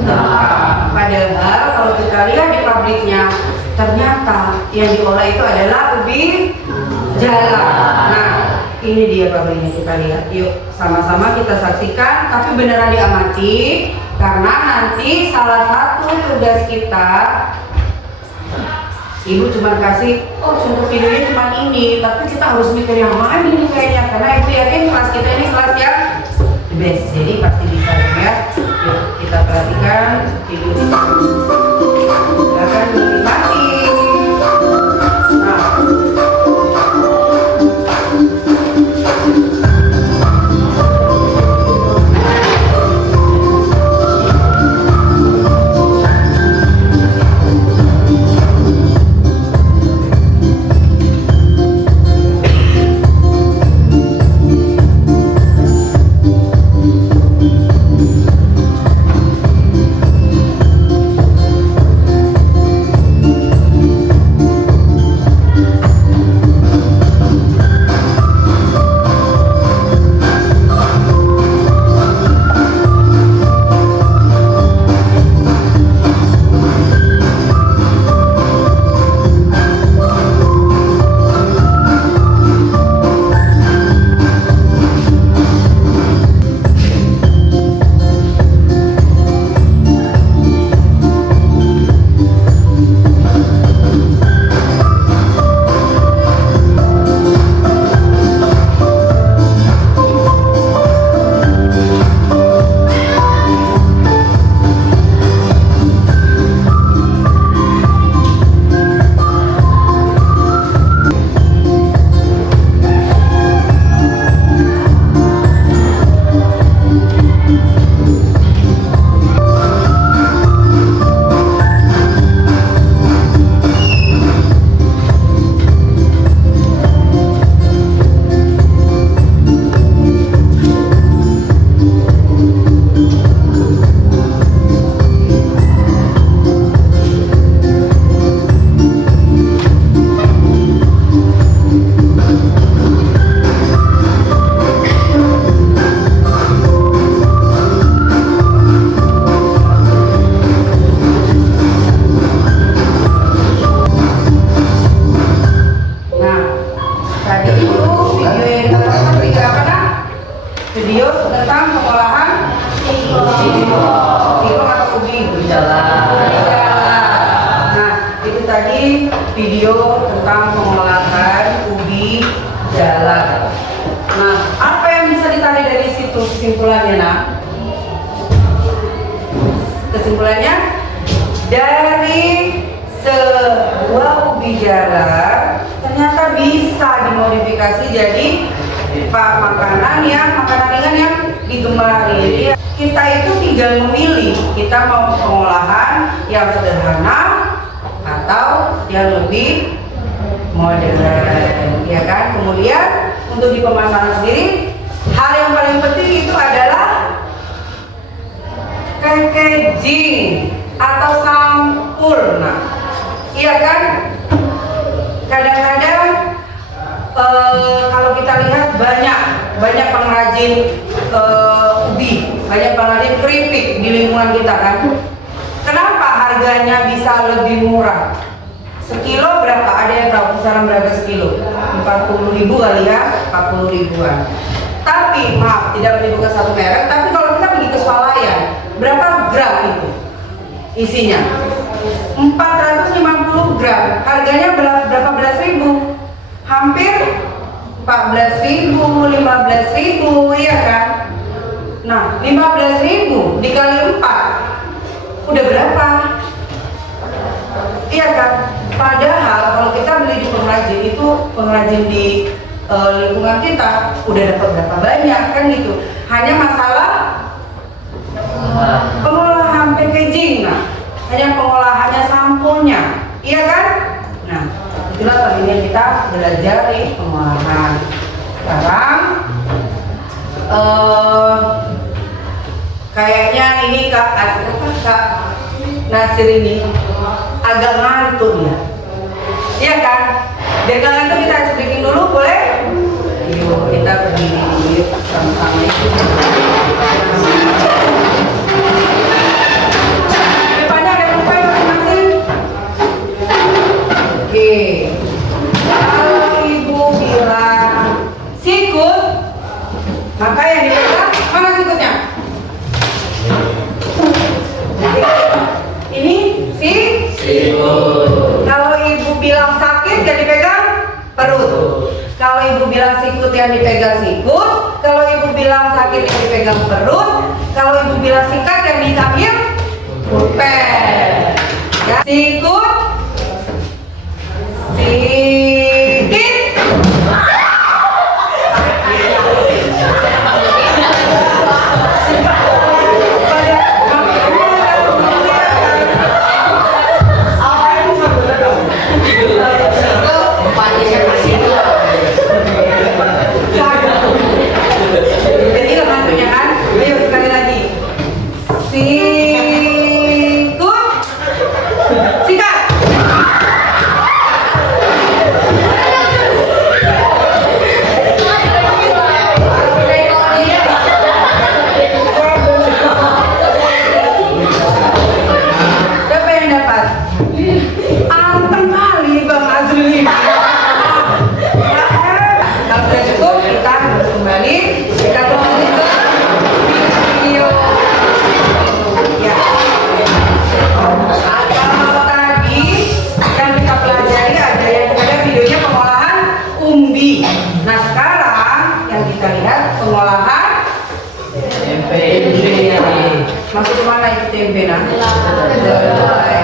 Nah, padahal kalau kita lihat di pabriknya ternyata yang diolah itu adalah ubi jala. Nah, ini dia pabriknya, kita lihat. Yuk sama-sama kita saksikan, tapi beneran diamati karena nanti salah satu tugas kita, ibu cuma kasih, contoh videonya cuma ini, tapi kita harus mikir yang lain ini kayaknya, karena ibu yakin kelas kita ini kelas yang the best, jadi pasti bisa ya. Yuk kita perhatikan video ini. Silakan dinikmati. Nah, video tentang pengolahan singkong atau ubi jala. Nah, itu tadi video tentang pengolahan ubi jala. Nah, apa yang bisa ditarik dari situ kesimpulannya, nak? Kesimpulannya, dari sebuah ubi jala ternyata bisa dimodifikasi jadi makanan ringan yang digemari. Jadi kita itu tinggal memilih kita mau pengolahan yang sederhana atau yang lebih modern, ya kan? Kemudian untuk di pemasaran sendiri, hal yang paling penting itu adalah packaging atau sampul. Nah, iya kan? Kadang-kadang kalau kita lihat banyak pengrajin ubi, banyak pengrajin keripik di lingkungan kita kan. Kenapa harganya bisa lebih murah? Sekilo berapa? Ada yang tahu kisaran berapa sekilo? 40.000 kali ya, 40 ribuan. Tapi maaf, tidak menyebutkan satu merek, tapi kalau kita pergi ke swalayan, berapa gram itu isinya? 450 gram. Harganya berapa belas ribu? Hampir 14.000, 15.000, iya kan? Nah, 15.000 dikali 4 udah berapa? Iya kan? Padahal kalau kita beli di pengrajin, itu pengrajin di lingkungan kita udah dapat berapa banyak kan gitu. Hanya masalah pengolahan packaging, nah, hanya pengolahannya sampulnya, iya kan? Nah, itulah tadi yang kita belajar di pengolahan. Sekarang kayaknya ini Kak Nasir ini agak ngantuk ya, iya kan? Biar gak ngantuk kita speaking dulu, boleh? Yuk kita berdiri sama-sama. Depannya ada buku masing-masing. Oke. Kalau ibu bilang sikut, maka yang dipegang mana sikutnya? Ini sikut. Kalau ibu bilang sakit yang dipegang perut. Kalau ibu bilang sikut yang dipegang sikut. Kalau ibu bilang sakit yang dipegang perut. Kalau ibu bilang sikat yang diambil pulpen. Ya. Sikut, sikit. Jadi lemahnya kan? Ayo sekali lagi. Sikut, sikat. Siapa yang dapat? Anteng kali Bang Azli. Kalau sudah cukup, kita kembali. Kita kembali ke video. Ya. Kalau tadi yang kita pelajari ada videonya pengolahan umbi. Nah sekarang yang kita lihat pengolahan tempe. Masuk kemana itu tempe nah?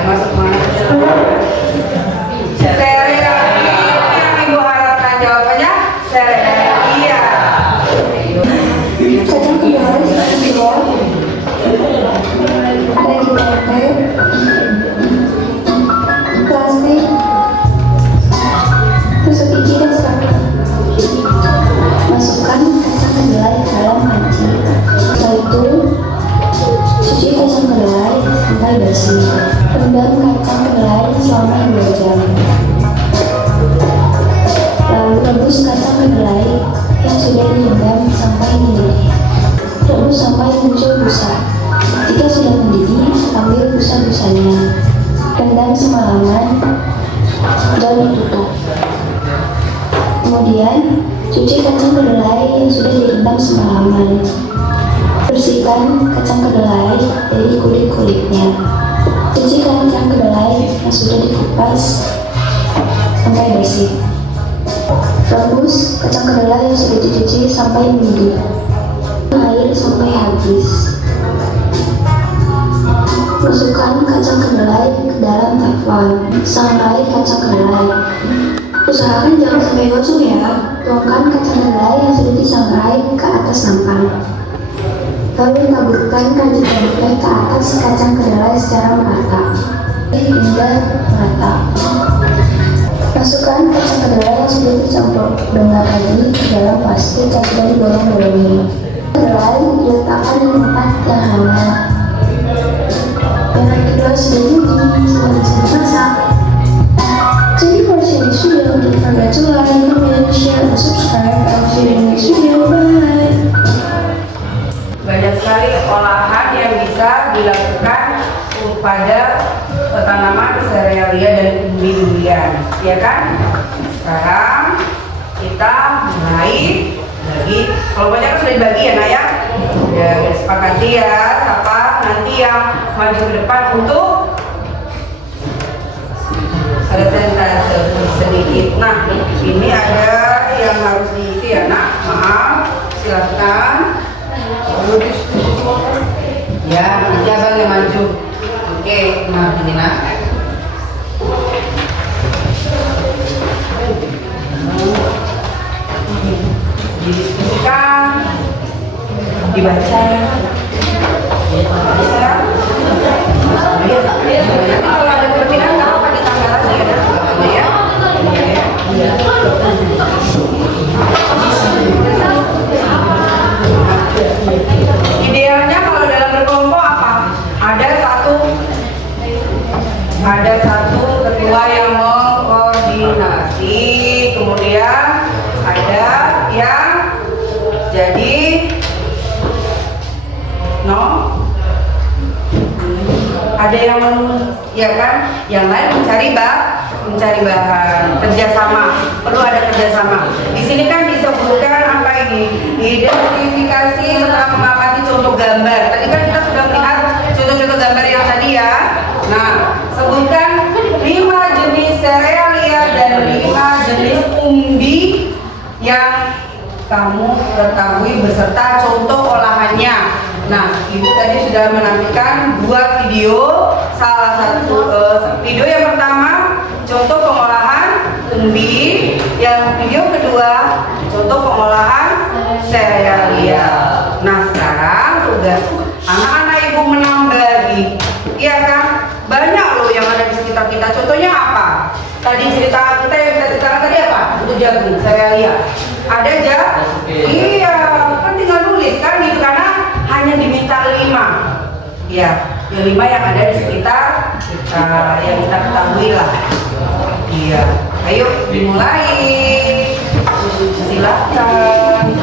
Masuk kemana? Sereal. Yang ibu harapkan jawabannya sereal. Iya. Cacing kedelai sekitar ada di tempe, plastik, tusuk gigi dan sabun. Masukkan kacang kedelai ke dalam panci. Setelah itu, cuci kacang kedelai sampai bersih. Rendam kacang kedelai selama 2 jam. Lalu rebus kacang kedelai yang sudah direndam sampai mendidih. Rebus sampai muncul busa. Jika sudah mendidih, ambil busa-busanya. Rendam semalaman dan ditutup. Kemudian, cuci kacang kedelai yang sudah direndam semalaman. Bersihkan kacang kedelai dari kulit-kulitnya. Cuci kacang kedelai yang sudah dikupas sampai bersih. Rebus kacang kedelai yang sudah dicuci sampai mendidih. Air sampai habis. Masukkan kacang kedelai ke dalam teflon. Sangrai kacang kedelai. Usahakan jangan sampai gosong ya. Tuangkan kacang kedelai yang sudah disangrai ke atas nampan. Lalu taburkan rajutan teh ke atas kacang kedelai secara merata hingga merata. Masukkan kacang kedelai yang sudah dicampur dengan tadi ke dalam plastik yang sudah dibolong-bolongi. Kedelai diletakkan di tempat yang hangat. Yang kedua sudah jadi, sudah bisa dimasak. Jadi porsi ini sudah, don't forget to like, comment, share, and subscribe. I'll see you in the next video. Bye. Banyak sekali olahan yang bisa dilakukan pada tanaman serealia dan umbi-umbian, ya kan? Sekarang kita mulai bagi. Kalau banyak kan sudah dibagi ya, Nak ya. Ya, sepakati ya. Siapa nanti yang maju ke depan untuk presentase sedikit. Nah, ini ada yang harus diisi ya, Nak. Maaf, silahkan. Ya, nanti abang yang maju. Oke, nah ini Nak. Didiskusikan, dibaca. Bisa. Nanti kalau ada perbedaan nggak apa-apa ditambah lagi ya. Idealnya kalau dalam berkelompok apa? Ada satu ketua yang mengkoordinasi, kemudian ada yang jadi ada yang ya kan, yang lain mencari bahan, kerjasama, perlu ada kerjasama. Di sini kan disebutkan apa ini? Identifikasi setelah mengamati contoh gambar. Tadi kan kita sudah melihat contoh-contoh gambar yang tadi ya. Nah, sebutkan 5 jenis serealia dan 5 jenis umbi yang kamu ketahui beserta contoh olahannya. Nah, Ibu tadi sudah menampilkan 2 video. Salah satu video yang pertama contoh pengolahan umbi, yang video kedua contoh pengolahan serealia. Nah, sekarang tugas anak-anak Ibu membagi, iya kan? Banyak loh yang ada di sekitar kita. Contohnya apa? Tadi cerita kita yang kita ceritakan tadi apa? Untuk jagung, serealia. Ada iya, kan tinggal nulis kan gitu, karena hanya diminta 5. Ya, yang 5 yang ada di sekitar kita, yang kita ketahui lah. Iya, ayo dimulai. Silakan.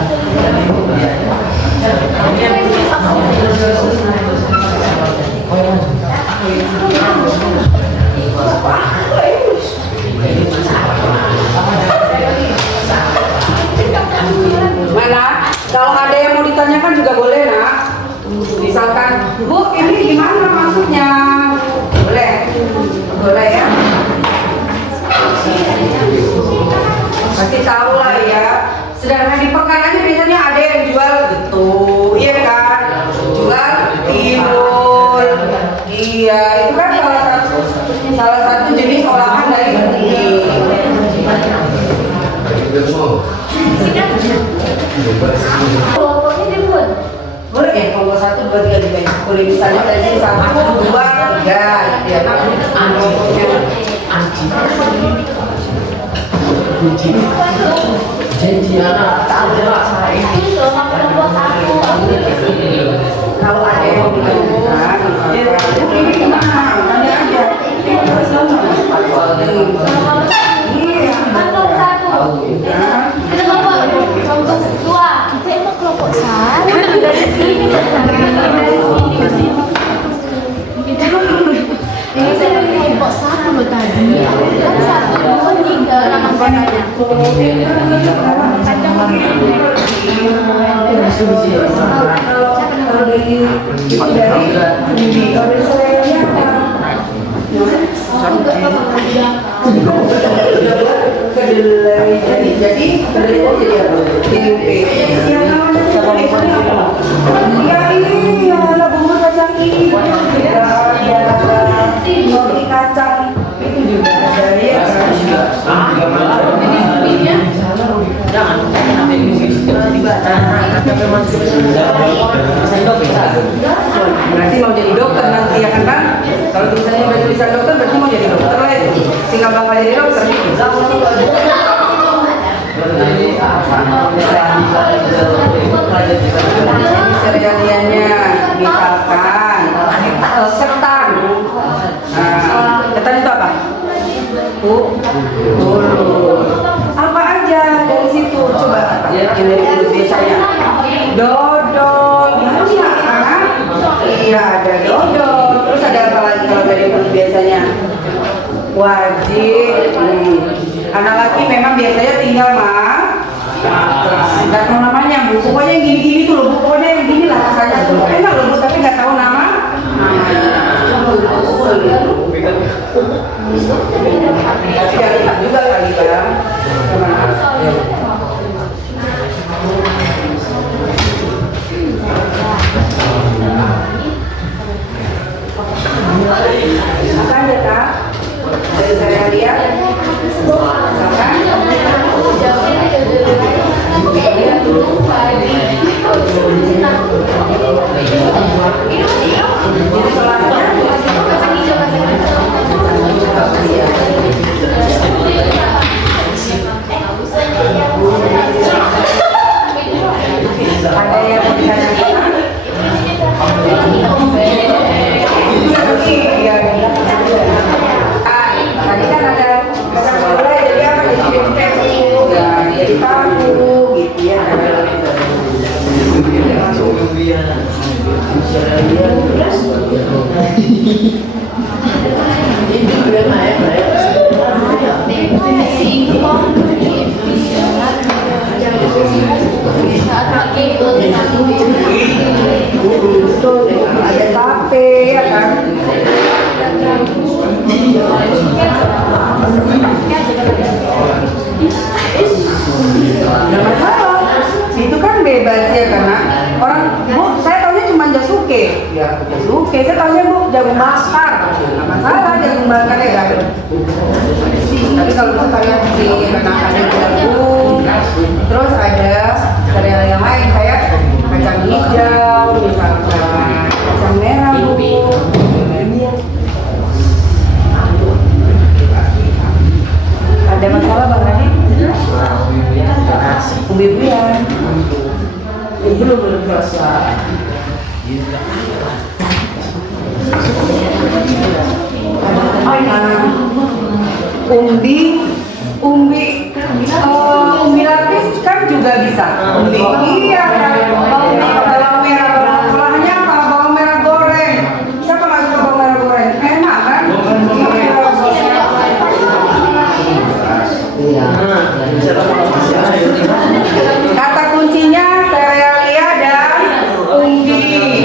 Mana? Kalau ada yang mau ditanyakan juga boleh, Nak. Misalkan, Bu, ini gimana maksudnya? Boleh? Boleh ya? Kasih tahu lah ya. Sedangkan di pekan aja biasanya ada yang jual betul, iya kan? Jual timun. Iya, itu kan salah satu jenis olahan dari ini. Kelompoknya dibuat. Boleh ya, kelompok 1, 2, 3 juga. Boleh misalnya dari sini 1, 2, 3. Ya, Janji anak tak ada saya. Itu sama kelompok 1. kalau ada yang ditanyakan, ini gimana? Tanya aja. Iya. Kelompok 1. Kita kelompok 2. Kita emang kelompok 1. Dari sini dari sini. Kita ini saya kelompok 1 loh tadi. Kan 1, 2, 3 nama banyak. Kacang mau jadi dokter nanti ya kan Bang? Kalau tulisannya udah tulisan dokter berarti mau jadi dokter lah itu. Tinggal bakal jadi dokter. Serialiannya misalkan ketan. Nah, ketan itu apa? Hulu. Apa aja dari situ? Coba apa? Yang dari hulu biasanya. Dodol. Iya ada dodol. Terus ada apa lagi kalau dari hulu biasanya? Wajib. Anak laki memang biasanya tinggal nggak tahu namanya Bu. Pokoknya yang gini-gini tuh loh Bu. Pokoknya yang gini lah rasanya tuh. Enak loh Bu, tapi nggak tahu nama. Tidak juga kali Bang. Apa aja Kak? Dari saya lihat. Ada yang ditanyakan? Tadi kan ada mulai jadi apa? Jadi tempe, jadi tahu gitu ya. Ada tape ya kan? Nggak masalah, itu kan bebas ya karena orang Bu, saya tahunya cuma jasuke. Ya jasuke, saya tahunya Bu jagung bakar. Nggak masalah jagung bakar ya kan. Tapi kalau Bu kayak si karena ada jagung, terus ada cereal yang lain kayak kacang hijau, misalkan kacang merah Bu. Ada masalah Bang Rani? Umbi-umbian. Belum selesai. Umbi lapis kan juga bisa. Iya kan. Bawang merah, olahannya apa? Bawang merah goreng. Siapa nggak suka bawang merah goreng? Enak kan? Kata kuncinya serealia dan umbi.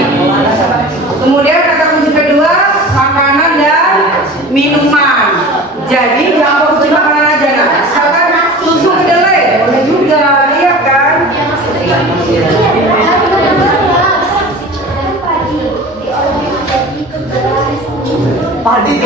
Kemudian kata kunci kedua makanan dan minuman. Jadi jangan fokus di makanan aja nah. Misalkan susu kedelai boleh juga, iya kan? Padi.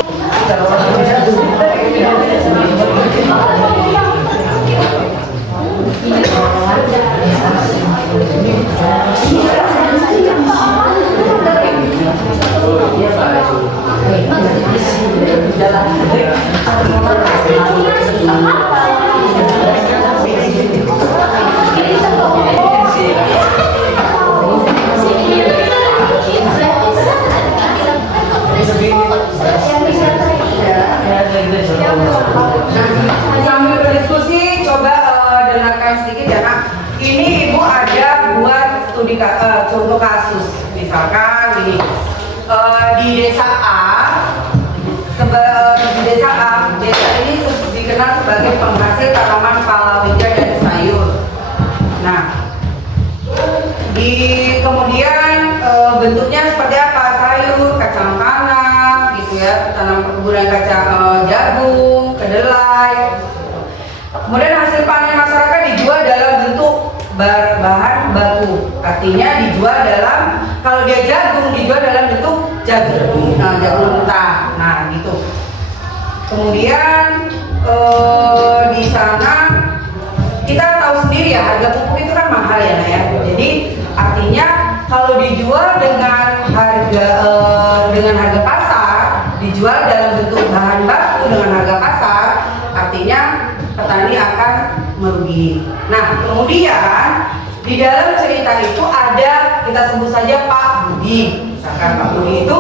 Sambil berdiskusi, coba dengarkan sedikit ya Kak. Ini Ibu ada buat studi contoh kasus, misalkan gini, di desa A, desa ini dikenal sebagai penghasil tanaman palawija dan sayur. Nah, kemudian bentuknya seperti apa? Sayur, kacang tanah, gitu ya, tanam perkebunan kacang jagung, kedelai. Kemudian hasil panen masyarakat dijual dalam bentuk bahan baku, artinya dijual dalam, kalau dia jagung dijual dalam bentuk jagung, jagung mentah, nah gitu. Kemudian di sana kita tahu sendiri ya harga pupuk itu kan mahal ya, Nah ya. Jadi artinya kalau dijual dengan harga dengan harga pasar, dijual dalam bentuk bahan baku dengan harga pasar, artinya petani akan merugi. Nah, kemudian di dalam cerita itu ada, kita sebut saja Pak Budi. Misalkan Pak Budi itu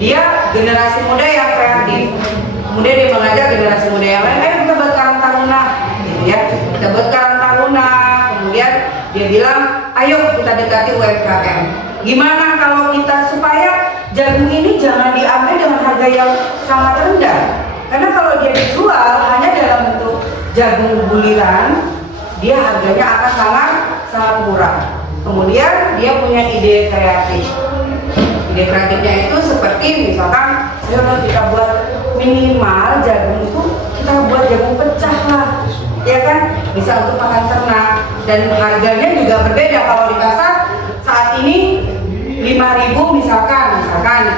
dia generasi muda yang kreatif. Kemudian dia mengajak generasi muda yang lain, kita buat Karang Taruna, gitu ya. Kita buat Karang Taruna. Kemudian dia bilang, ayo kita dekati UMKM. Gimana kalau kita supaya jagung ini jangan diambil dengan harga yang sangat rendah. Karena kalau dia dijual hanya dalam bentuk jagung buliran, dia harganya akan sangat murah. Kemudian dia punya ide kreatif. Ide kreatifnya itu seperti misalkan, ayo kita buat minimal jagung itu kita buat jagung pecah lah, ya kan? Bisa untuk makan ternak dan harganya juga berbeda. Kalau di pasar saat ini 5.000 misalkan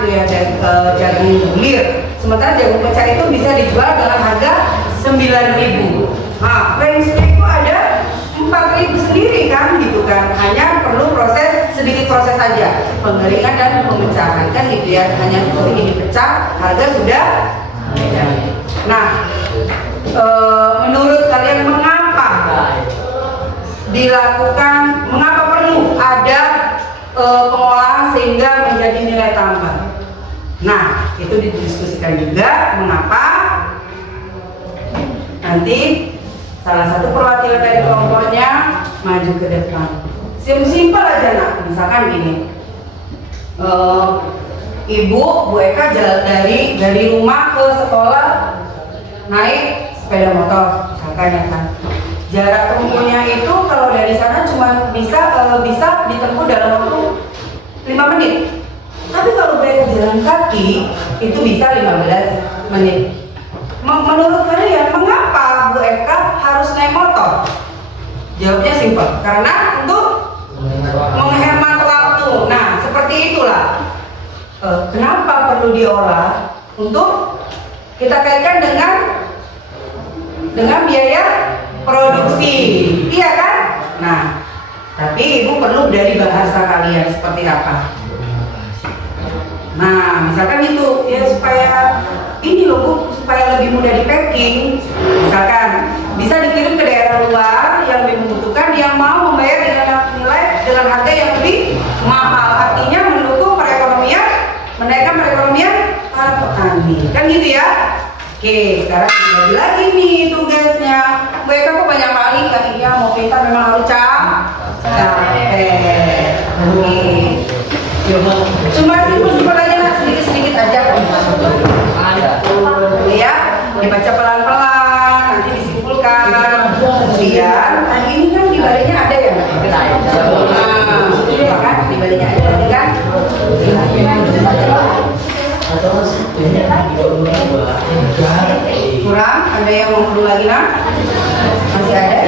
itu ya jagung bulir. Sementara jagung pecah itu bisa dijual dengan harga 9.000. Nah, range-nya itu ada 4.000 sendiri kan, gitu kan. Hanya perlu sedikit proses saja, pengeringan dan pemecahan kan gitu ya. Hanya seperti ini pecah, harga sudah beda. Nah, menurut kalian mengapa dilakukan, mengapa perlu ada pengolahan sehingga menjadi nilai tambah? Nah, itu didiskusikan juga mengapa. Nanti salah satu perwakilan dari kelompoknya maju ke depan. Simpel aja nak, misalkan gini, ibu, Bu Eka jalan dari rumah ke sekolah naik sepeda motor, misalkan ya kan. Jarak tempuhnya itu kalau dari sana cuma bisa ditempuh dalam waktu 5 menit. Tapi kalau Bu Eka jalan kaki itu bisa 15 menit. Menurut kalian mengapa Bu Eka harus naik motor? Jawabnya simpel, karena untuk menghemat waktu. Nah, seperti itulah. Kenapa perlu diolah? Untuk kita kaitkan dengan biaya produksi, iya kan? Nah, tapi ibu perlu dari bahasa kalian seperti apa? Nah, misalkan itu ya supaya ini loh Bu, supaya lebih mudah di packing. Misalkan bisa dikirim ke daerah luar yang lebih membutuhkan, yang mau membayar dengan harga yang lebih mahal. Artinya mendukung menaikkan perekonomian para petani. Kan gitu ya? Oke, sekarang dibagi lagi nih tugasnya. Bu Eka kok banyak kali kan? Iya, mau pintar memang harus capek. Cuma simpel aja lah, sedikit aja. Ya, dibaca pelan-pelan, nanti disimpulkan. Kemudian, ini kan di baliknya ada ya? Nah, kan di baliknya ada kan? Kurang? Ada yang mau perlu lagi nak? Masih ada?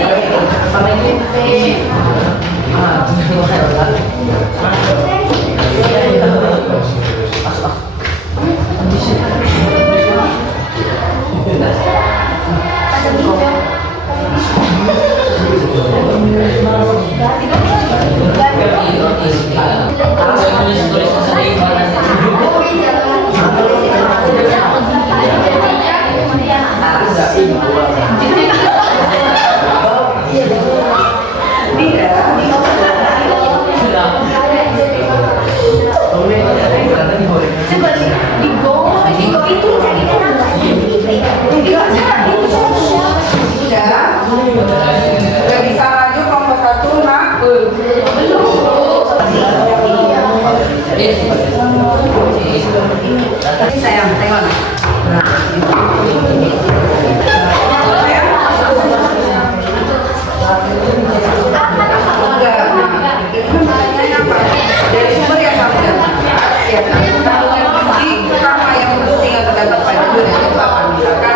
Udah bisa lanjut kelompok 1 nak? Sayang, tengok nak. Dari sumber yang kamu dapat, ya kandungan gizi utama yang penting yang terdapat pada durian itu apa? Misalkan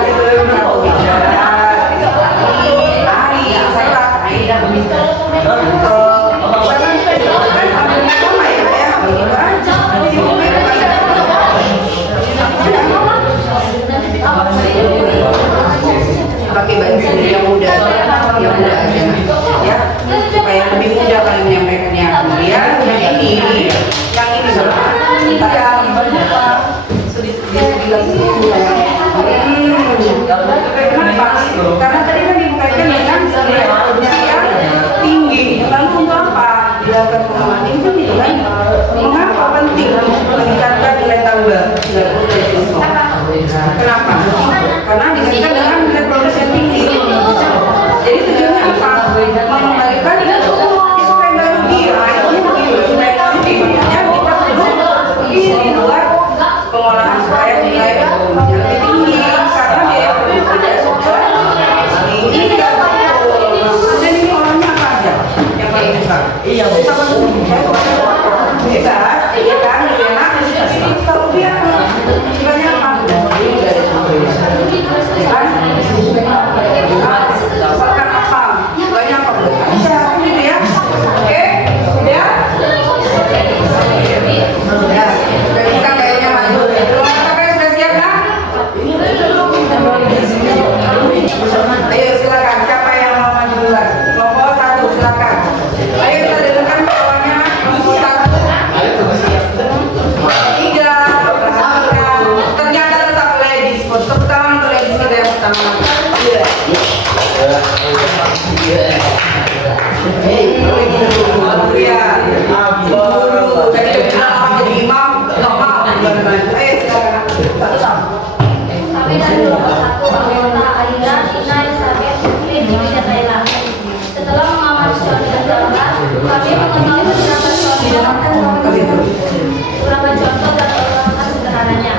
Kami dari kelompok 1 anggota Aira, Ina, Elizabeth, Putri, Dewi, dan Laila. Setelah mengamati contoh gambar, kami mengetahui beberapa contoh dan olahan sederhananya.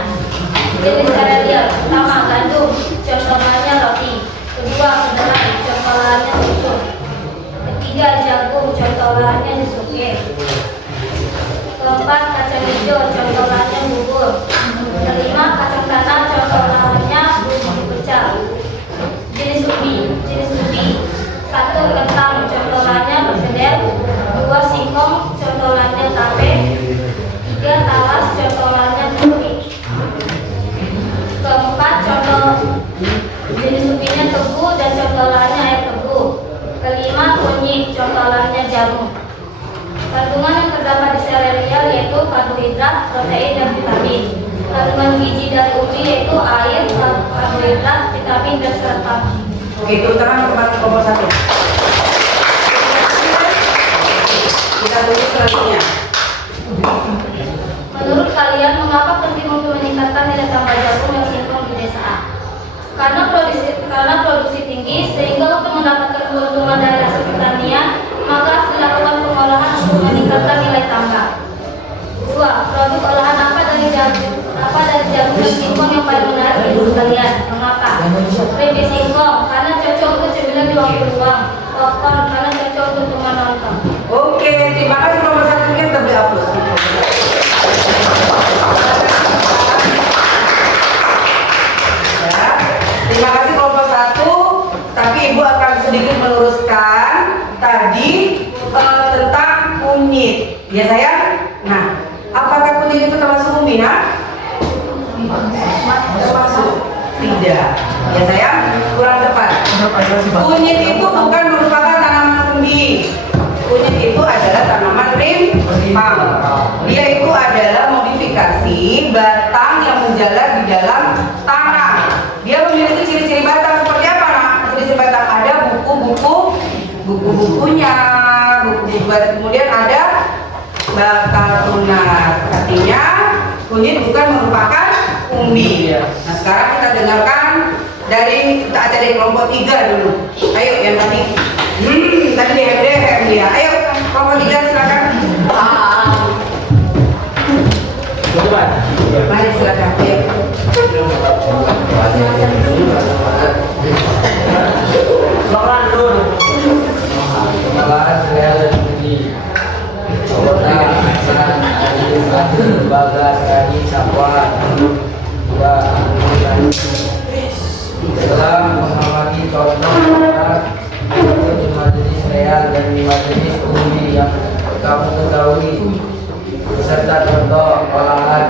Jenis sereal, pertama gandum, contoh olahannya roti. Kedua kedelai, contoh olahannya susu. Ketiga jagung, contoh olahannya jisuke. Keempat kacang hijau, contoh olahannya bubur. Kelima kacang tanah, contoh olahannya bubur pecah. Jenis ubi, satu kentang, contoh olahannya perkedel. Dua singkong, contoh olahannya tape. Tiga talas, contoh olahannya keripik. Keempat contoh jenis ubinya tebu dan contoh olahannya air tebu. Kelima kunyit, contoh olahannya jamu. Kandungan yang terdapat di sereal yaitu karbohidrat, protein, dan vitamin. Kandungan gizi dari ubi yaitu air, karbohidrat, vitamin, dan serat pagi. Oke, tepuk tangan untuk kelompok 1. Kita tunggu selanjutnya. Menurut kalian, mengapa penting untuk meningkatkan nilai tambah jagung yang singkong di desa A? Karena produksi tinggi, sehingga untuk mendapatkan keuntungan dari hasil pertanian, maka harus dilakukan pengolahan untuk meningkatkan nilai tambah. 2. Produk olahan apa dari jagung dan singkong yang paling menarik menurut kalian? Mengapa? Keripik singkong, karena cocok untuk cemilan di waktu luang. Popcorn, karena cocok untuk teman nonton. Oke, terima kasih kelompok 1. Kita beri aplaus. Ya, terima kasih kelompok 1. Tapi Ibu akan sedikit meluruskan tadi tentang kunyit. Ya sayang? Nah, apakah kunyit itu termasuk umbi? Termasuk? Tidak. Ya sayang? Kurang tepat. Kunyit itu bukan merupakan tanaman umbi. Kunyit itu adalah tanaman rimpang. Dia itu adalah modifikasi batang yang menjalar di dalam tanah. Dia memiliki ciri-ciri batang seperti apa, Nak? Ciri-ciri batang ada buku-bukunya, kemudian ada bakal tunas. Artinya kunyit bukan merupakan umbi. Nah, sekarang kita dengarkan kita aja dari kelompok 3 dulu. Ayo yang tadi. Tadi DM dia. Ayo kelompok 3 silakan. Mari silakan. Olahan sereal dan ubi. Bagas, kaji, sapuan. Setelah mengamati contoh untuk majelis sereal dan majelis ubi yang kamu ketahui beserta contoh olahan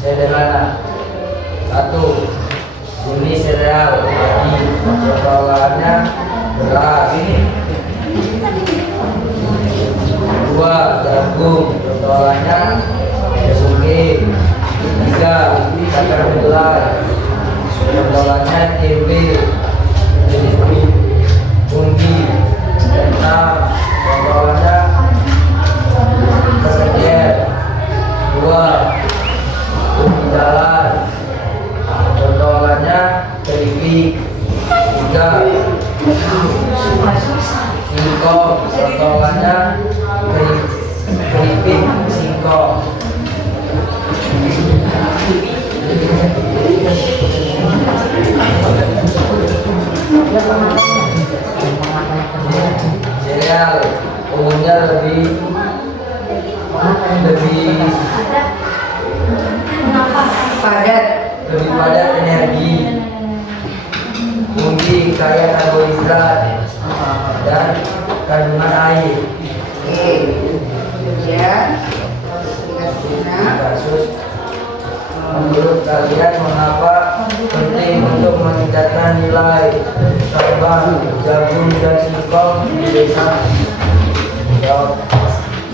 sederhana. 1. Jenis sereal padi, contoh olahannya beras. 2. Jagung, contoh olahannya jisuke. 3. Kacang kedelai, contoh olahannya tempe. Jenis umbi. 6. Contoh olahannya perkedel. 2. Umbi jalan, contoh olahannya keripik. 3. Singkong, contoh olahannya keripik singkong. Sereal umumnya lebih padat energi. Umbi kaya karbohidrat dan kandungan air. Kemudian Kasus menurut kalian mengapa penting untuk meningkatkan nilai tambah jagung dan singkong di desa? Jawab.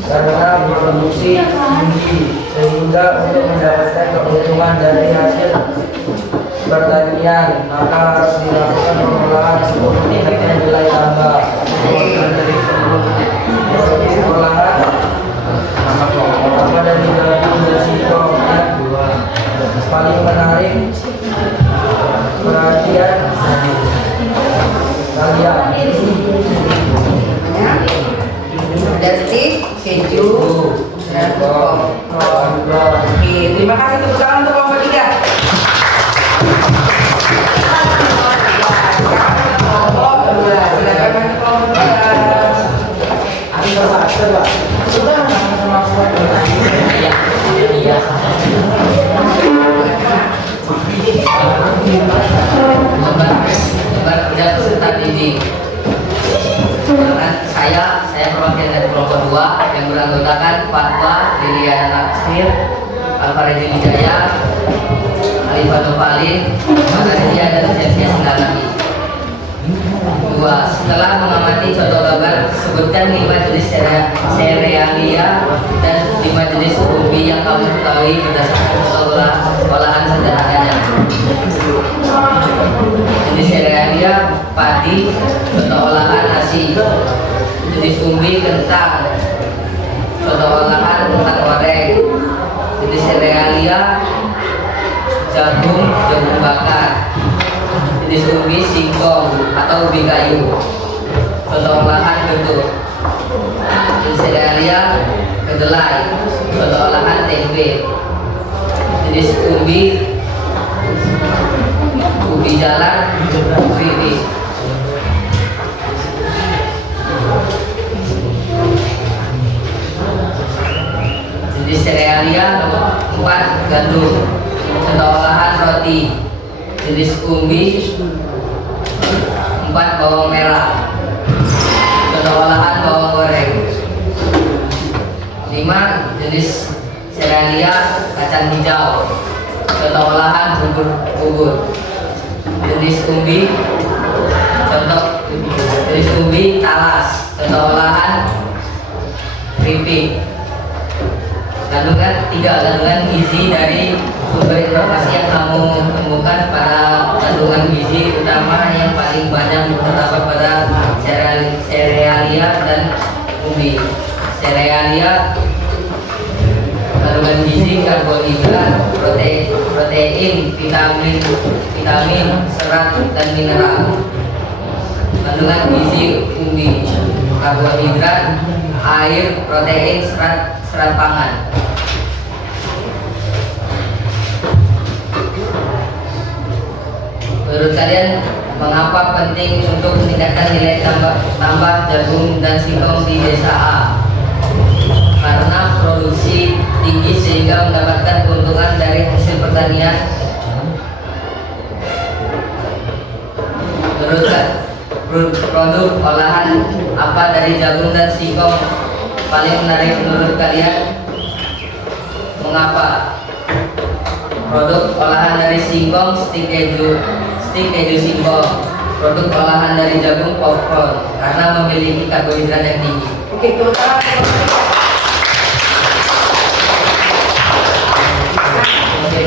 Karena produksi tinggi sehingga untuk mendapatkan keuntungan dari hasil pertanian maka harus dilakukan pengolahan untuk meningkatkan nilai tambah. Pengolahan apa dari jagung dan singkong? Terima kasih, tepuk tangan untuk kelompok 3. Kelompok 2, silakan kelompok Bukan tidak peserta didik. Saya perwakilan dari kelompok 2 yang beranggotakan Fatwa, Liliana Natsir, Alfaredi Wijaya, Alifah Novali, Makaria, dan Sensia Singgalami. 2. Setelah mengamati contoh gambar, sebutkan 5 jenis serealia dan 5 jenis umbi yang kamu ketahui berdasarkan contoh olahan sederhananya. Jenis serealia padi, contoh olahan nasi. Jenis umbi kentang, contoh olahan kentang goreng. Jenis serealia jagung bakar. Jenis umbi singkong atau ubi kayu, contoh olahan bentuk. Jenis serealia kedelai, contoh olahan tempe. Jenis umbi jalan, ubi. Jenis serealia 4 gandum, contoh olahan roti. Jenis umbi 4 bawang merah, contoh olahan bawang goreng. 5 jenis serealia kacang hijau, contoh olahan bubur. Jenis umbi talas, contoh olahan keripik. Kandungan 3 kandungan gizi dari sumber informasi yang kamu temukan pada kandungan gizi utama yang paling banyak terdapat pada serealia dan umbi. Serealia kandungan gizi karbohidrat, protein, vitamin, serat dan mineral. Kandungan gizi umbi, karbohidrat, air, protein, serat pangan. Menurut kalian, mengapa penting untuk meningkatkan nilai tambah jagung dan singkong di desa A? Karena produksi tinggi sehingga mendapatkan keuntungan dari hasil pertanian. Menurut produk olahan apa dari jagung dan singkong paling menarik menurut kalian? Mengapa? Produk olahan dari singkong stik keju singkong. Produk olahan dari jagung popcorn karena memiliki karbohidrat yang tinggi. Oke, terutama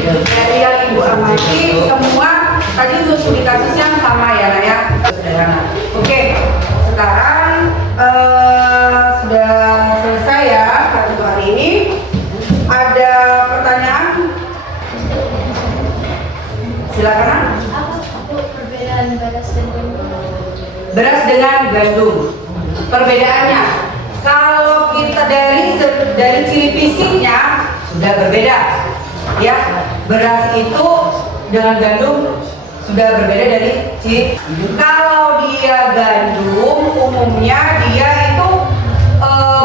dari yang Ibu amati semua tadi untuk studi kasusnya sama ya, Nak ya. Sederhana. Oke, sekarang sudah selesai ya untuk hari ini. Ada pertanyaan? Silakan. Apa perbedaan beras dan gandum? Beras dengan gandum. Perbedaannya, kalau kita dari ciri fisiknya sudah berbeda. Ya, beras itu dengan gandum sudah berbeda dari ciri. Kalau dia gandum, umumnya dia itu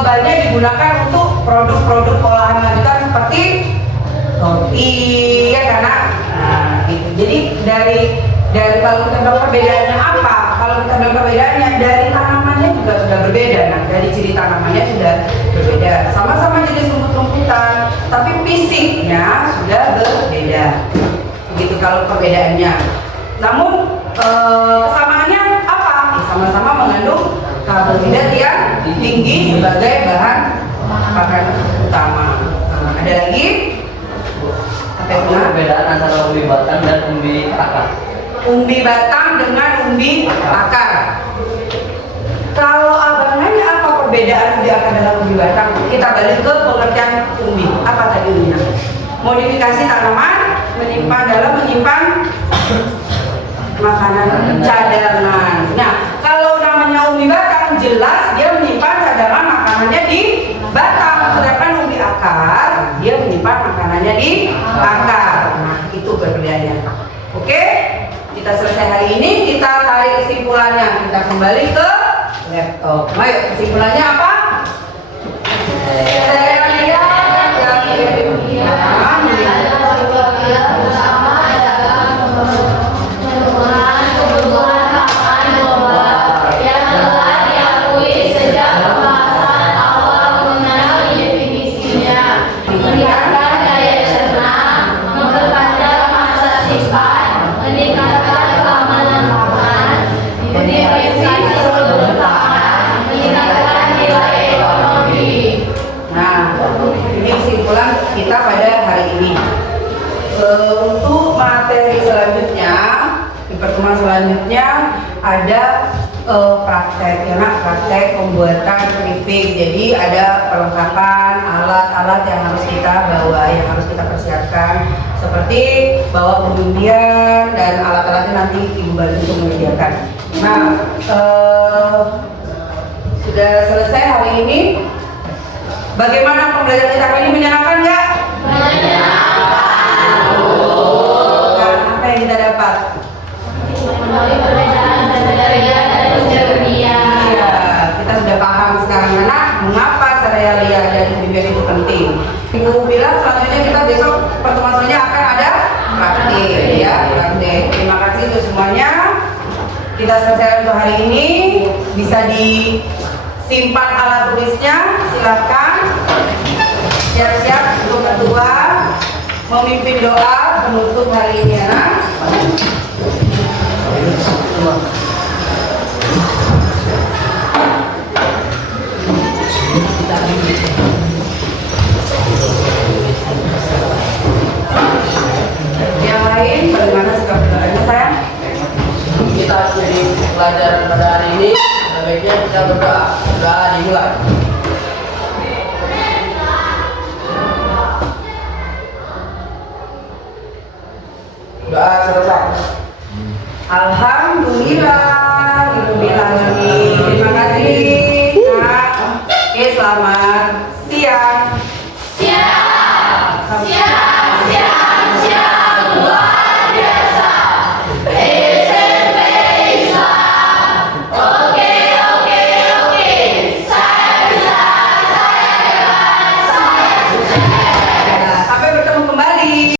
banyak digunakan untuk produk-produk olahan lanjutan seperti roti, ya karena gitu. Jadi dari kalau kita bilang perbedaannya apa? Kalau kita bilang perbedaannya dari tanamannya juga sudah berbeda. Nah, dari ciri tanamannya sudah berbeda. Sama-sama jenis rumput-rumputan, tapi fisiknya sudah berbeda. Begitu kalau perbedaannya. Namun kesamaannya apa? Ya, sama-sama mengandung karbohidrat yang tinggi sebagai bahan makanan utama. Nah, ada lagi? Apa yang Perbedaan antara umbi batang dan umbi akar. Umbi batang dengan umbi akar. Kalau abang nanya apa perbedaan umbi akar dengan umbi batang, kita balik ke pengertian umbi. Apa tadi umbinya? Modifikasi tanaman menyimpan makanan cadangan. Nah, kalau namanya umbi batang jelas dia menyimpan cadangan makanannya di batang, sedangkan umbi akar dia menyimpan makanannya diangkat. Nah, itu perbedaannya. Oke, kita selesai hari ini, kita tarik kesimpulannya. Kita kembali ke laptop. Ayo, kesimpulannya apa? Saya lihat yang kita pada hari ini. Untuk materi selanjutnya, di pertemuan selanjutnya ada praktek, ya nak, praktek pembuatan keripik. Jadi ada perlengkapan alat-alat yang harus kita bawa, yang harus kita persiapkan, seperti bawa pembundian dan alat-alatnya nanti ibu bantu untuk menyediakan. Nah, sudah selesai hari ini. Bagaimana pembelajaran kita hari ini, menyenangkan nggak? Menyenangkan. Nah, apa yang kita dapat? Iya, kita sudah paham sekarang anak mengapa serealia dan bibit itu penting. Ibu bilang selanjutnya kita besok pertemuan selanjutnya akan ada praktik, ya, praktik. Terima kasih untuk semuanya. Kita selesai untuk hari ini. Bisa disimpan alat tulisnya, silakan. Siap-siap untuk kedua memimpin doa penutup hari ini, anak. Yang lain bagaimana sikap berdoanya, sayang? Kita jadi pelajaran pada hari ini, sebaiknya kita berdoa. Doa dimulai. Doa selesai. Alhamdulillah, Rabbil alamin.